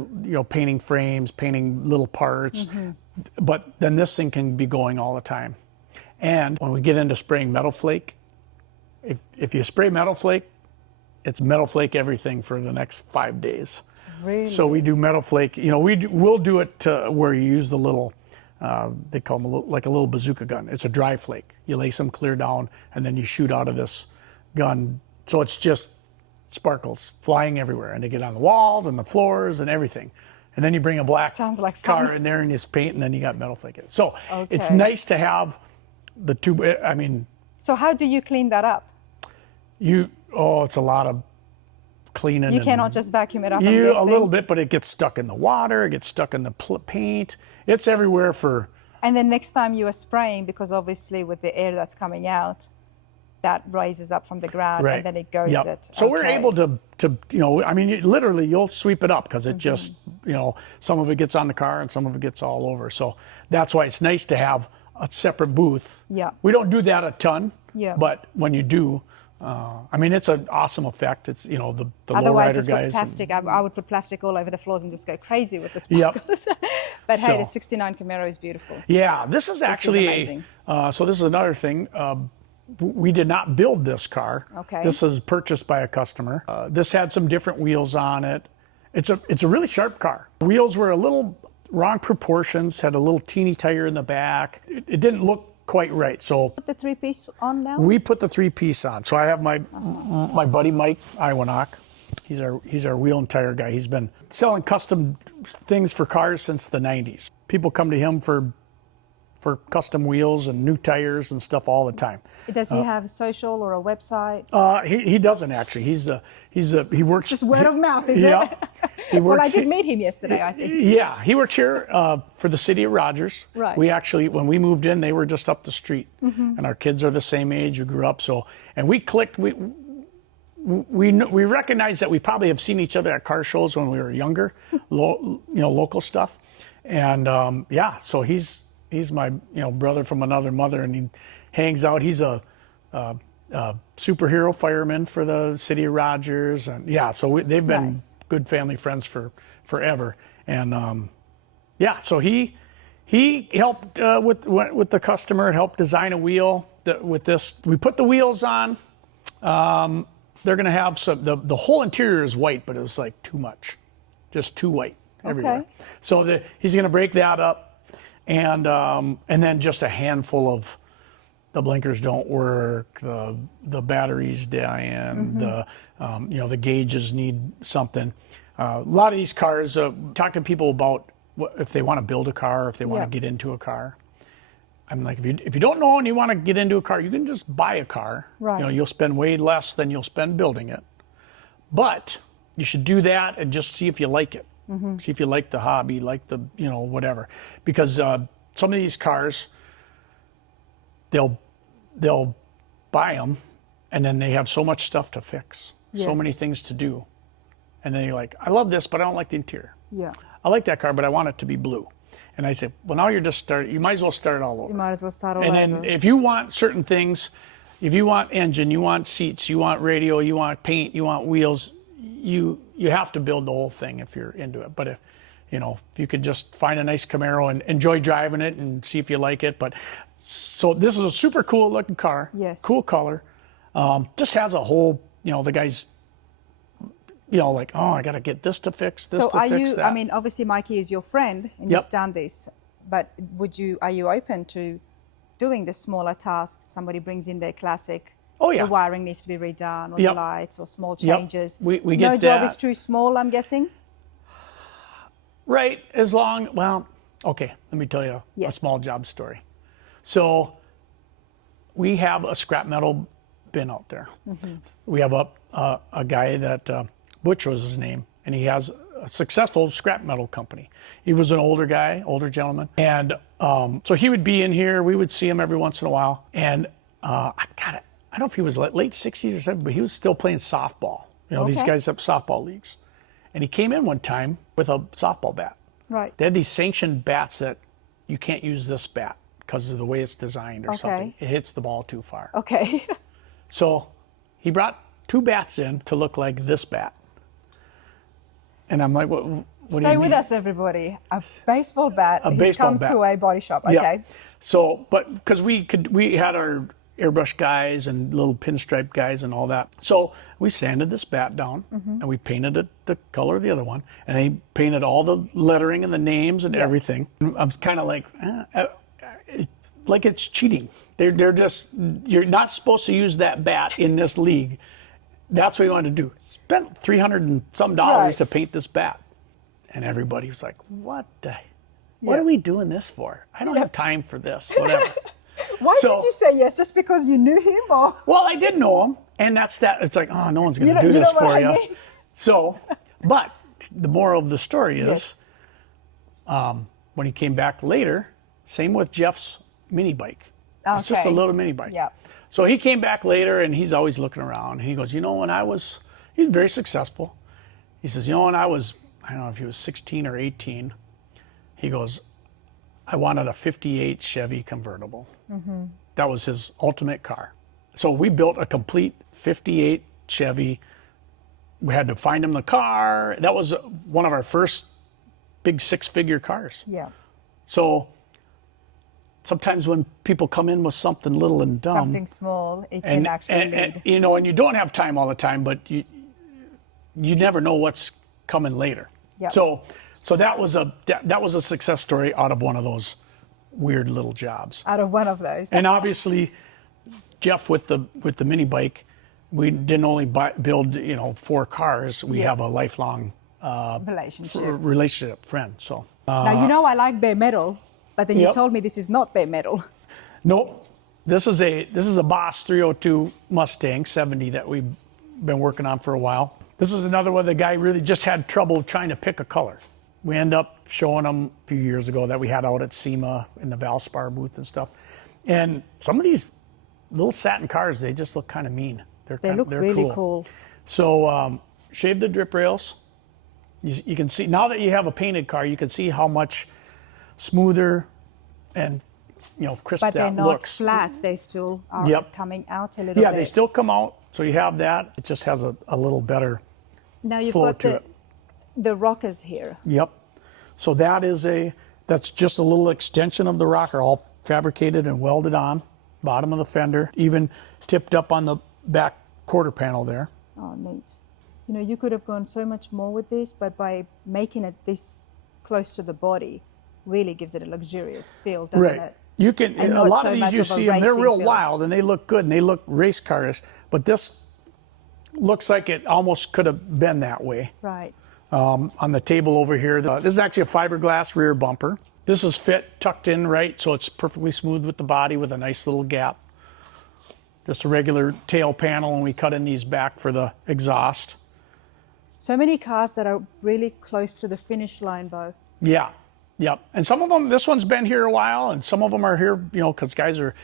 painting frames, painting little parts. But then this thing can be going all the time. And when we get into spraying metal flake, if you spray metal flake, it's metal flake everything for the next 5 days. Really? So we do metal flake. We'll do it to where you use the little, they call them like a little bazooka gun. It's a dry flake. You lay some clear down, and then you shoot out of this gun. So it's just sparkles flying everywhere, and they get on the walls and the floors and everything. And then you bring a black Sounds like car fun. in there and you paint, and then you got metal flake in it. So it's Okay. nice to have the two. I mean, So how do you clean that up? it's a lot of cleaning. You and cannot just vacuum it up. a little bit, but it gets stuck in the water. It gets stuck in the paint. It's everywhere for. And then next time you are spraying, because obviously with the air that's coming out, that rises up from the ground, Right. and then it goes Yep. it. So we're Okay. able to literally you'll sweep it up because it just, some of it gets on the car and some of it gets all over. So that's why it's nice to have a separate booth. Yeah. We don't do that a ton. Yeah. But when you do, it's an awesome effect. It's, the Otherwise, lowrider just put guys. plastic. I would put plastic all over the floors and just go crazy with the Yep. sparkles. But hey, the So- 69 Camaro is beautiful. Yeah, this is actually amazing. so this is another thing. We did not build this car. Okay. This is purchased by a customer. This had some different wheels on it. It's a really sharp car. The wheels were a little wrong proportions, had a little teeny tire in the back. It didn't look quite right. So Put the 3-piece on now? we put the 3-piece on. So I have my buddy Mike Iwanock. He's our wheel and tire guy. He's been selling custom things for cars since the 90s. People come to him for custom wheels and new tires and stuff all the time. Does he have a social or a website? He doesn't actually. He works. Just word of mouth, is yeah. it? He works. Well, I did meet him yesterday, I think. Yeah, he works here for the city of Rogers. Right. We actually, when we moved in, they were just up the street, and our kids are the same age. We grew up, and we clicked. We recognized that we probably have seen each other at car shows when we were younger, local stuff, and so he's my brother from another mother, and he hangs out. He's a superhero fireman for the city of Rogers, and so they've been Nice. good family friends for forever. And so he helped with the customer, helped design a wheel with this. We put the wheels on. They're going to have some. The whole interior is white, but it was like too much, just too white everywhere. So he's going to break that up. And then just a handful of the blinkers don't work, the batteries dying, the gauges need something. A lot of these cars, talk to people about if they want to build a car, if they want to get into a car. I'm like, if you don't know and you want to get into a car, you can just buy a car. Right. You'll spend way less than you'll spend building it. But you should do that and just see if you like it. See if you like the hobby, like the, whatever. Because some of these cars, they'll buy them, and then they have so much stuff to fix, so many things to do. And then you're like, I love this, but I don't like the interior. Yeah. I like that car, but I want it to be blue. And I say, well, now you're just starting. You might as well start it all over. You might as well start all And over. then if you want certain things, if you want engine, you want seats, you want radio, you want paint, you want wheels, you have to build the whole thing if you're into it. But if you could just find a nice Camaro and enjoy driving it and see if you like it. But so this is a super cool looking car. Yes. Cool color. Just has a whole, the guy's you know, like, oh, I got to get this to fix, this So to are fix you, that. I mean, obviously Mikey is your friend and Yep. you've done this, but are you open to doing the smaller tasks? Somebody brings in their classic, Oh, yeah. the wiring needs to be redone, or Yep. the lights, or small Yep. changes. We No get job that. is too small, I'm guessing? Right, as long, well, okay, let me tell you a Yes. small job story. So we have a scrap metal bin out there. We have a guy that, Butch was his name, and he has a successful scrap metal company. He was an older guy, older gentleman. And so he would be in here, we would see him every once in a while. And I don't know if he was late 60s or something, but he was still playing softball. You know, these Okay. guys have softball leagues. And he came in one time with a softball bat. Right. They had these sanctioned bats that you can't use this bat because of the way it's designed or Okay. something. It hits the ball too far. Okay. So he brought 2 bats in to look like this bat. And I'm like, what do you Stay with mean? us, everybody. A baseball bat. A He's baseball come bat. to a body shop. Yeah. Okay. So, but because we had our airbrush guys and little pinstripe guys and all that. So we sanded this bat down and we painted it the color of the other one. And they painted all the lettering and the names and everything. I was kind of like it's cheating. They're just, you're not supposed to use that bat in this league. That's what we wanted to do. Spent $300 and some Right. to paint this bat. And everybody was like, what Yeah. are we doing this for? I don't have time for this, whatever. Why So- did you say yes? Just because you knew him, or? Well, I did know him, and that's that. It's like, oh, no one's going You to know- do you this know what for I you. mean? So, but the moral of the story is, Yes. when he came back later, same with Jeff's mini bike. It's just a Okay. little mini bike. Yeah. So he came back later, and he's always looking around. And he goes, you know, he's very successful. He says, you know, when I don't know if he was 16 or 18, he goes, I wanted a 58 Chevy convertible. That was his ultimate car. So we built a complete 58 Chevy. We had to find him the car. That was one of our first big 6-figure cars. Yeah. So sometimes when people come in with something little and dumb, Something small, it can actually lead. you know, and you don't have time all the time, but you never know what's coming later. Yep. So that was a success story out of one of those weird little jobs. Out of one of those. And obviously, Jeff with the mini bike, we didn't only build 4 cars. We have a lifelong relationship friend. So Now, you know I like bare metal, but then you Yep. told me this is not bare metal. nope, this is a Boss 302 Mustang 70 that we've been working on for a while. This is another one the guy really just had trouble trying to pick a color. We end up showing them a few years ago that we had out at SEMA in the Valspar booth and stuff. And some of these little satin cars, they just look kind of mean. They look really cool. So shave the drip rails. You can see, now that you have a painted car, you can see how much smoother and crisp But they're that not looks. flat. They still are Yep. coming out a little Yeah, bit. they still come out. So you have that. It just has a little better Now you've flow got to it. the rockers here. Yep. So that's just a little extension of the rocker, all fabricated and welded on, bottom of the fender, even tipped up on the back quarter panel there. Oh, neat. You know, you could have gone so much more with this, but by making it this close to the body, really gives it a luxurious feel, doesn't it? You can, And a not lot so of these much you of a see them, they're racing real feel. wild and they look good and they look race carish, but this looks like it almost could have been that way. Right. On the table over here, this is actually a fiberglass rear bumper. This is tucked in right, so it's perfectly smooth with the body with a nice little gap. Just a regular tail panel, and we cut in these back for the exhaust. So many cars that are really close to the finish line, Bo. Yeah, yep. And some of them, this one's been here a while, and some of them are here, because guys are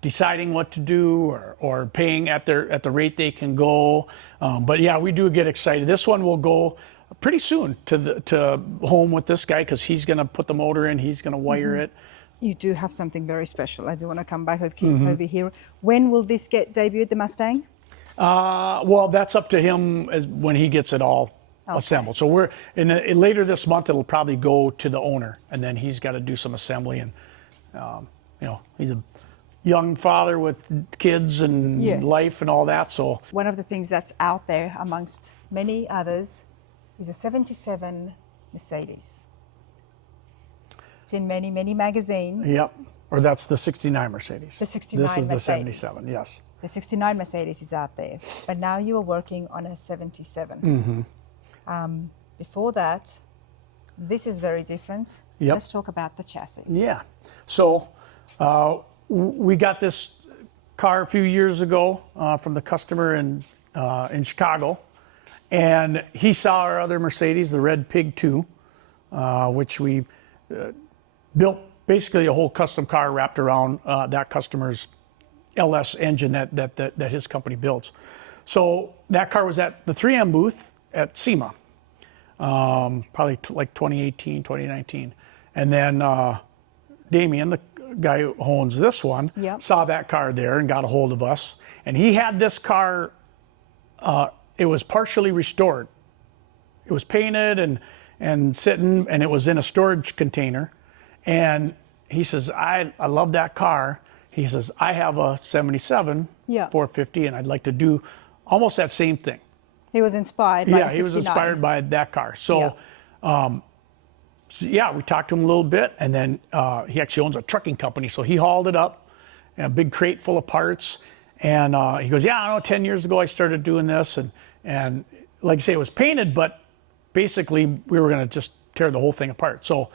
deciding what to do or paying at the rate they can go. But yeah, we do get excited. This one will go pretty soon to home with this guy because he's going to put the motor in, he's going to wire it. You do have something very special. I do want to come back over Mm-hmm. here. When will this get debuted, the Mustang? Well, that's up to him when he gets it all assembled. So we're later this month. It'll probably go to the owner, and then he's got to do some assembly. And he's a young father with kids and Yes. life and all that. So One of the things that's out there amongst many others, is a 77 Mercedes. It's in many, many magazines. Yep. Or that's the 69 Mercedes. The 69 This is the Mercedes. 77, yes. The 69 Mercedes is out there, but now you are working on a 77. Before that, this is very different. Yep. Let's talk about the chassis. Yeah. So we got this car a few years ago from the customer in Chicago, and he saw our other Mercedes, the Red Pig 2, which we built basically a whole custom car wrapped around that customer's LS engine that his company builds. So that car was at the 3M booth at SEMA, probably like 2018, 2019. And then Damien, the guy who owns this one, Yep. saw that car there and got a hold of us. And he had this car, it was partially restored. It was painted and sitting, and it was in a storage container. And he says, I love that car. He says, I have a 77 Yeah. 450, and I'd like to do almost that same thing. He was inspired by the 69. He was inspired by that car. So, yeah, we talked to him a little bit, and then he actually owns a trucking company, so he hauled it up, a big crate full of parts, and he goes, yeah, I know, 10 years ago I started doing this, and like I say, it was painted, but basically we were going to just tear the whole thing apart. So,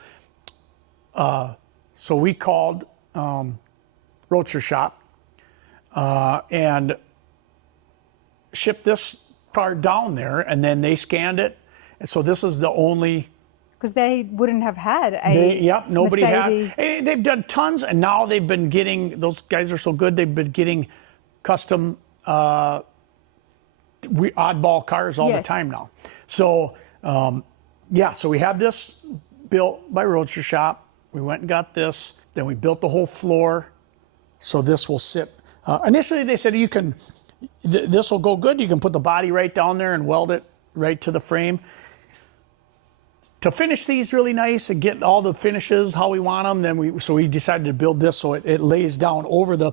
we called Roadster Shop and shipped this car down there, and then they scanned it. And so this is the only. Because they wouldn't have had a Nobody Mercedes. had. They've done tons, and now they've been getting, those guys are so good, they've been getting custom oddball cars all the time now. So, so we had this built by Roadster Shop. We went and got this. Then we built the whole floor. So this will sit. Initially, they said you can, this will go good. You can put the body right down there and weld it right to the frame. To finish these really nice and get all the finishes how we want them, then we decided to build this so it lays down over the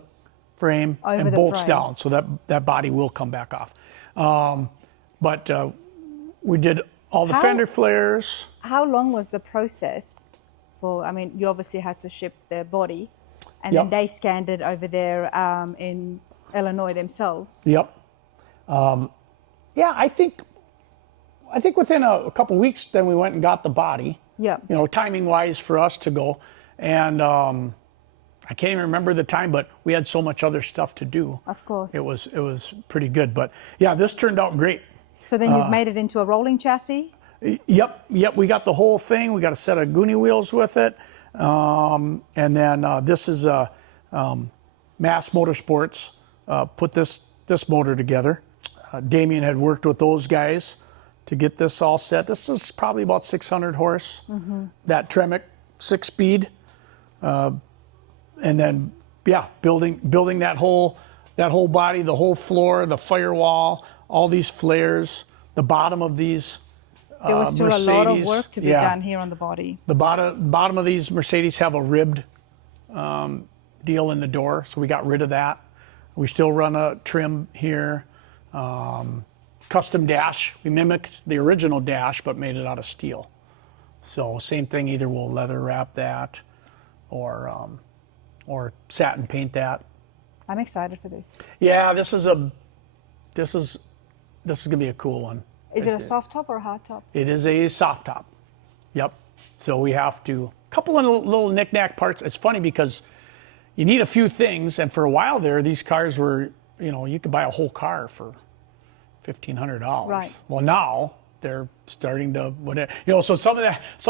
frame and bolts down, so that body will come back off. But we did all the fender flares. How long was the process for? I mean, you obviously had to ship the body, and then they scanned it over there in Illinois themselves. Yep. I think within a couple weeks, then we went and got the body. Yeah. You know, timing wise for us to go, and I can't even remember the time, but we had so much other stuff to do. Of course. It was pretty good, but yeah, this turned out great. So then you've made it into a rolling chassis? Yep. We got the whole thing. We got a set of Goonie wheels with it. And then this is Mass Motorsports put this motor together. Damien had worked with those guys to get this all set. This is probably about 600 horse. Mm-hmm. That Tremec 6-speed. And then, building that whole body, the whole floor, the firewall, all these flares, the bottom of these There was still Mercedes. a lot of work to be done here on the body. The bottom of these Mercedes have a ribbed deal in the door, so we got rid of that. We still run a trim here. Custom dash. We mimicked the original dash, but made it out of steel. So same thing, either we'll leather wrap that or satin paint that. I'm excited for this. Yeah, this is gonna be a cool one. Is it a soft top or a hard top? It is a soft top. Yep. So we have to, a couple of little knick-knack parts. It's funny because you need a few things, and for a while there, these cars were, you could buy a whole car for $1,500. Right. Well, now they're starting to, so some of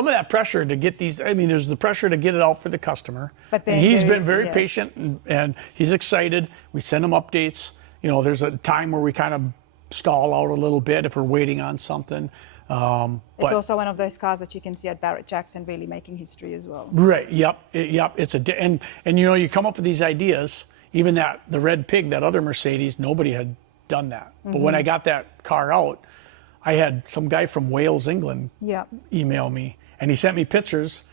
that pressure to get these, there's the pressure to get it out for the customer. But then and he's been very patient and he's excited. We send him updates. There's a time where we kind of stall out a little bit if we're waiting on something. It's also one of those cars that you can see at Barrett Jackson really making history as well. Right. Yep. It's and you come up with these ideas. Even the Red Pig, that other Mercedes, nobody had done that. Mm-hmm. But when I got that car out, I had some guy from Wales, England, email me, and he sent me pictures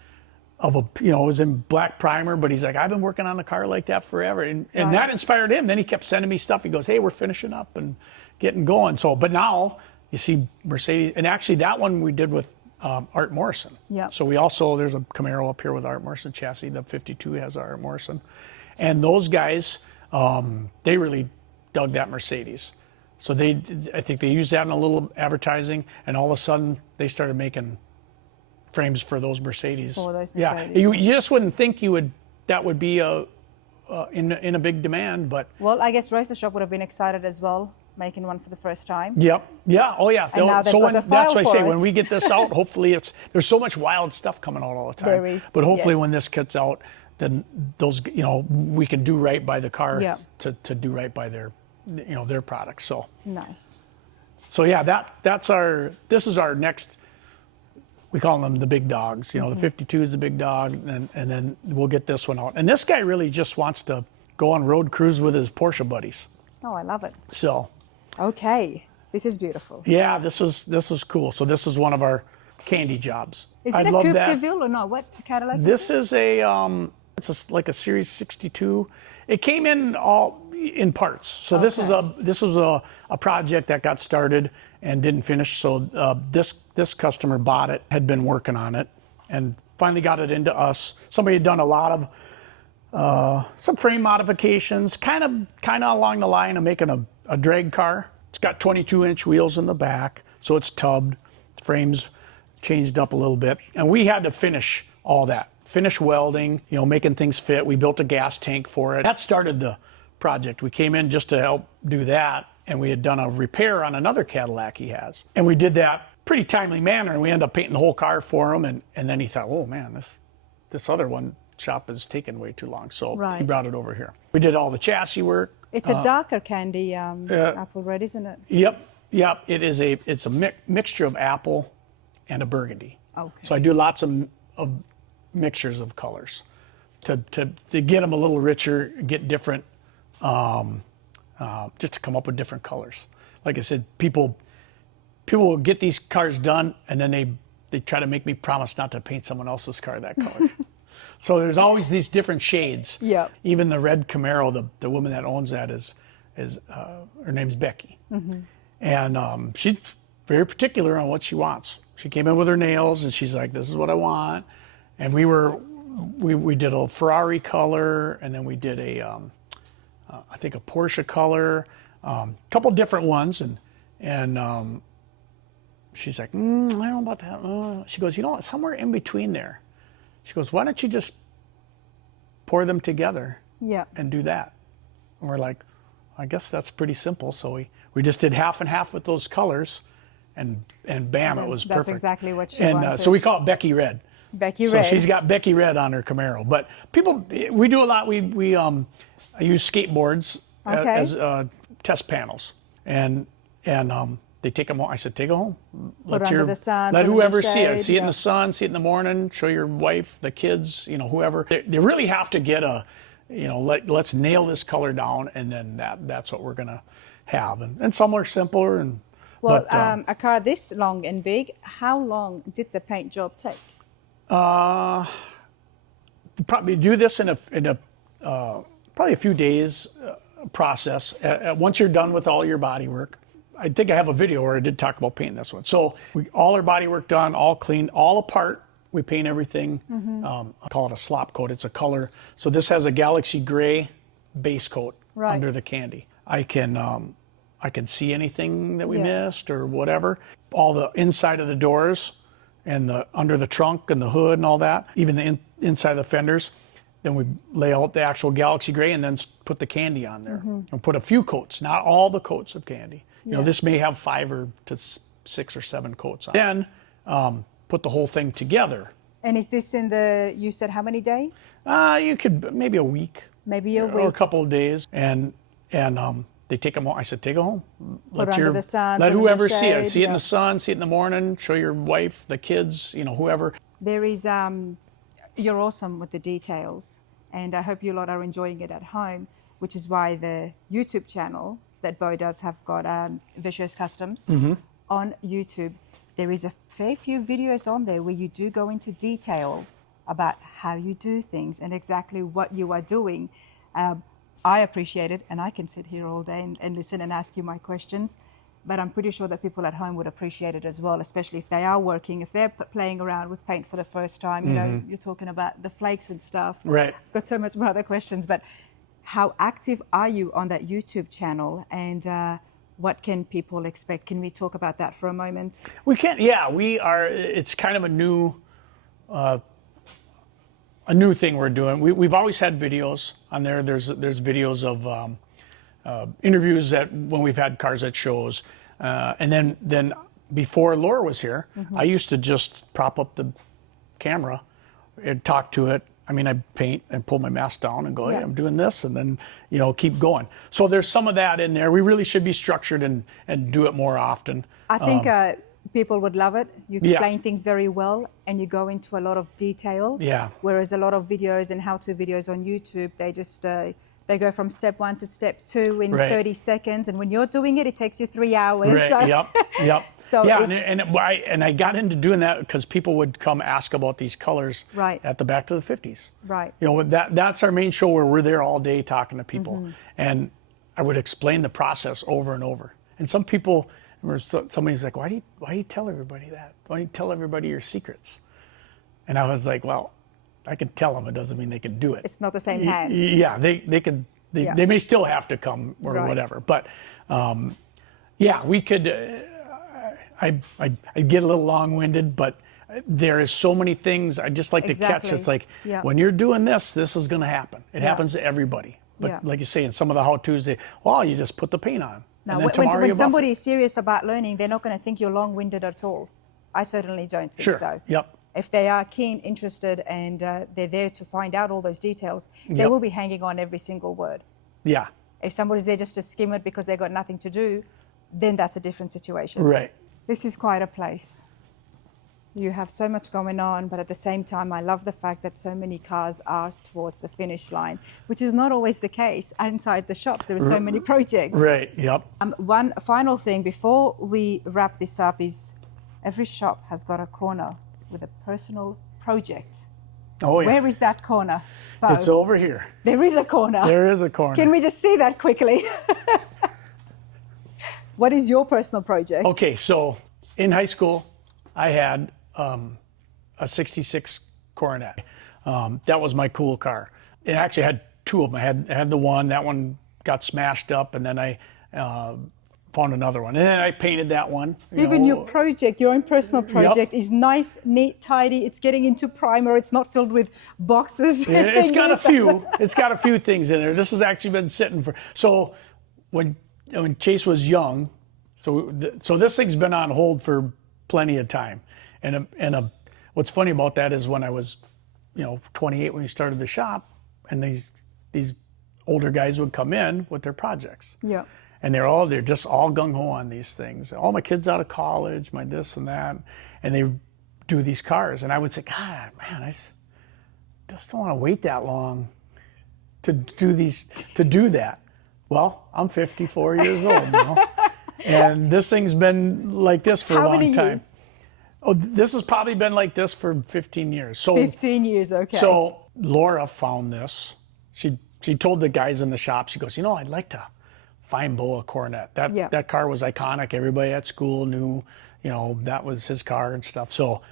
of it was in black primer, but he's like, I've been working on a car like that forever, and that inspired him. Then he kept sending me stuff. He goes, hey, we're finishing up and getting going. So, but now you see Mercedes, and actually that one we did with Art Morrison. Yeah. So there's a Camaro up here with Art Morrison chassis. The 52 has Art Morrison. And those guys, they really dug that Mercedes. So I think they used that in a little advertising, and all of a sudden they started making frames for those Mercedes. For those Yeah, Mercedes. you just wouldn't think that would be in a big demand, but Well, I guess Roaster Shop would have been excited as well, making one for the first time. yep, yeah, oh yeah. And now they've got the That's file why I for say it. when we get this out, hopefully there's so much wild stuff coming out all the time. There is, but hopefully yes. when this gets out, then those we can do right by the car Yeah. to do right by their products. So Nice. So yeah, this is our next. We call them the big dogs. The 52 is the big dog, and then we'll get this one out. And this guy really just wants to go on road cruise with his Porsche buddies. Oh, I love it. So Okay, this is beautiful. yeah, this is cool. So this is one of our candy jobs. Is I it a love Coupe that. de Ville or not? What Cadillac? This is like a Series 62. It came in all in parts. So this is a project that got started and didn't finish. So this customer bought it, had been working on it, and finally got it into us. Somebody had done a lot of some frame modifications, kind of along the line of making a drag car. It's got 22-inch wheels in the back, so it's tubbed. Frames changed up a little bit, and we had to finish all that. Finish welding, making things fit. We built a gas tank for it. That started the project. We came in just to help do that, and we had done a repair on another Cadillac he has. And we did that pretty timely manner, and we ended up painting the whole car for him, and then he thought, oh man, this other one shop is taking way too long, so Right. he brought it over here. We did all the chassis work. It's a darker candy apple red, isn't it? Yep. It's a mixture of apple and a burgundy. Okay. So I do lots of mixtures of colors to get them a little richer, get different, just to come up with different colors. Like I said, people will get these cars done, and then they try to make me promise not to paint someone else's car that color. So there's always these different shades. Yeah. Even the red Camaro, the woman that owns that is her name's Becky, and she's very particular on what she wants. She came in with her nails, and she's like, "This is what I want." And we did a Ferrari color, and then we did I think a Porsche color, a couple different ones, and she's like, I don't know about that. She goes, somewhere in between there. She goes, why don't you just pour them together Yeah. and do that? And we're like, I guess that's pretty simple. So we just did half and half with those colors, and bam, it was perfect. That's exactly what she and wanted. so we call it Becky Red. Becky So Red. she's got Becky Red on her Camaro. But we do a lot. I use skateboards Okay. as test panels, and they take them home. I said, take them home. Put under the sun, Let put in the whoever see it. shade, See it in yeah. the sun. See it in the morning. Show your wife, the kids, whoever. They really have to get let's nail this color down, and then that's what we're gonna have. And some are simpler. Well, a car this long and big, how long did the paint job take? Probably do this in a probably a few days process. Once you're done with all your body work, I think I have a video where I did talk about painting this one. So all our body work done, all clean, all apart. We paint everything. I call it a slop coat. It's a color. So this has a Galaxy Gray base coat Right. under the candy. I can see anything that we Yeah. missed or whatever. All the inside of the doors and under the trunk and the hood and all that, even the inside of the fenders. Then we lay out the actual Galaxy Gray and then put the candy on there. And put a few coats, not all the coats of candy. This may have 5 or to 6 or 7 coats on. Then put the whole thing together. And is this you said how many days? You could maybe a week. Maybe a Or a week. couple of days. And they take them home. I said, take them home. under the sun, Let put in the whoever see it. shade, See it in yeah. the sun, see it in the morning, show your wife, the kids, whoever. There is, you're awesome with the details, and I hope you lot are enjoying it at home, which is why the YouTube channel that Bo does have got Vescio'S Customs on YouTube. There is a fair few videos on there where you do go into detail about how you do things and exactly what you are doing. I appreciate it, and I can sit here all day and listen and ask you my questions. but I'm pretty sure that people at home would appreciate it as well, especially if they are working, if they're playing around with paint for the first time. You know, you're talking about the flakes and stuff. Right. I've got so much more other questions, but how active are you on that YouTube channel, and what can people expect? Can we talk about that for a moment? We can, yeah. We are. It's kind of a new thing we're doing. We've always had videos on there. There's videos of interviews that when we've had cars at shows, and then before Laura was here, I used to just prop up the camera and talk to it. I mean, I paint and pull my mask down and go, hey, I'm doing this, and then, you know, keep going. So there's some of that in there. We really should be structured and do it more often. I think people would love it. You explain things very well, and you go into a lot of detail. Yeah. Whereas a lot of videos and how-to videos on YouTube, they just they go from step 1 to step 2 in 30 seconds, and when you're doing it, it takes you 3 hours. Right. So. Yep. So yeah, and I got into doing that because people would come ask about these colors at the Back to the 50s. Right. You know, that's our main show where we're there all day talking to people, and I would explain the process over and over. And some people, somebody's like, why do you tell everybody that? Why do you tell everybody your secrets? And I was like, well, I can tell them. It doesn't mean they can do it. It's not the same hands. Yeah, they can. They may still have to come or whatever. But yeah, we could. I get a little long-winded, but there is so many things I just like to catch. It's like when you're doing this is going to happen. It happens to everybody. But like you say, in some of the how-tos, you just put the paint on. Now, when somebody is serious about learning, they're not going to think you're long-winded at all. I certainly don't think so. Yep. If they are keen, interested, and they're there to find out all those details, they will be hanging on every single word. Yeah. If somebody's there just to skim it because they've got nothing to do, then that's a different situation. Right. This is quite a place. You have so much going on, but at the same time, I love the fact that so many cars are towards the finish line, which is not always the case inside the shops. There are so many projects. Right, yep. One final thing before we wrap this up is every shop has got a corner with a personal project. Oh, yeah. Where is that corner, Bo? It's over here. There is a corner. There is a corner. Can we just see that quickly? What is your personal project? Okay, so in high school, I had a 66 Coronet. That was my cool car. It actually had two of them. I had the one, that one got smashed up, and then I found another one. And then I painted that one. Even your project, your own personal project, is nice, neat, tidy. It's getting into primer. It's not filled with boxes. It's got a few. It's got a few things in there. This has actually been sitting for. So when Chase was young, so this thing's been on hold for plenty of time. And what's funny about that is when I was, 28 when we started the shop, and these older guys would come in with their projects. Yeah. And they're just all gung-ho on these things. All my kids out of college, my this and that, and they do these cars. And I would say, God, man, I just don't want to wait that long to do that. Well, I'm 54 years old now, and this thing's been like this for a long time. Years? Oh, this has probably been like this for 15 years. So 15 years, okay. So Laura found this. She told the guys in the shop, she goes, I'd like to find Bo a Coronet. That car was iconic. Everybody at school knew, that was his car and stuff. So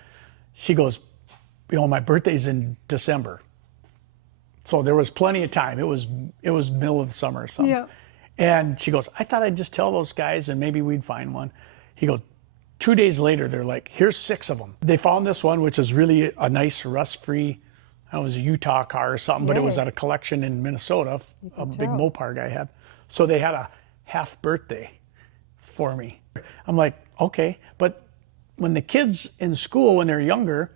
she goes, my birthday's in December. So there was plenty of time. It was middle of the summer or something. Yeah. And she goes, I thought I'd just tell those guys and maybe we'd find one. He goes, 2 days later, they're like, here's 6 of them. They found this one, which is really a nice rust-free, it was a Utah car or something, but it was at a collection in Minnesota, a big Mopar guy had. So they had a half birthday for me. I'm like, okay. But when the kids in school, when they're younger,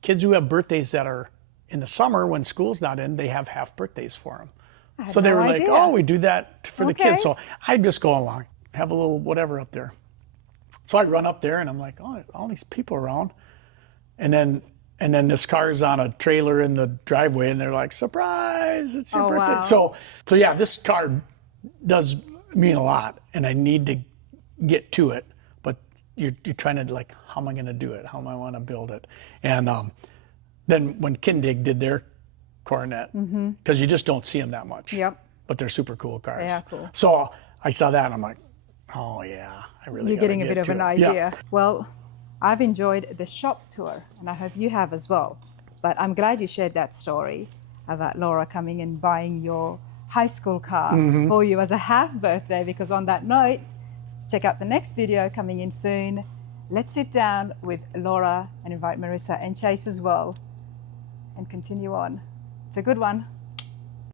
kids who have birthdays that are in the summer when school's not in, they have half birthdays for them. So they were like, oh, we do that for the kids. So I'd just go along, have a little whatever up there. So I run up there and I'm like, oh, all these people around. And then this car's on a trailer in the driveway and they're like, surprise, it's your birthday. Wow. So yeah, this car does mean a lot and I need to get to it. But you're trying to like, how am I going to do it? How am I want to build it? And then when Kindig did their Coronet, because you just don't see them that much. Yep. But they're super cool cars. Yeah, cool. So I saw that and I'm like, Oh yeah, I really. You're gotta getting a get bit of to an it. idea. Yeah. Well, I've enjoyed the shop tour, and I hope you have as well. But I'm glad you shared that story about Laura coming and buying your high school car for you as a half birthday, because on that note, check out the next video coming in soon. Let's sit down with Laura and invite Marissa and Chase as well and continue on. It's a good one.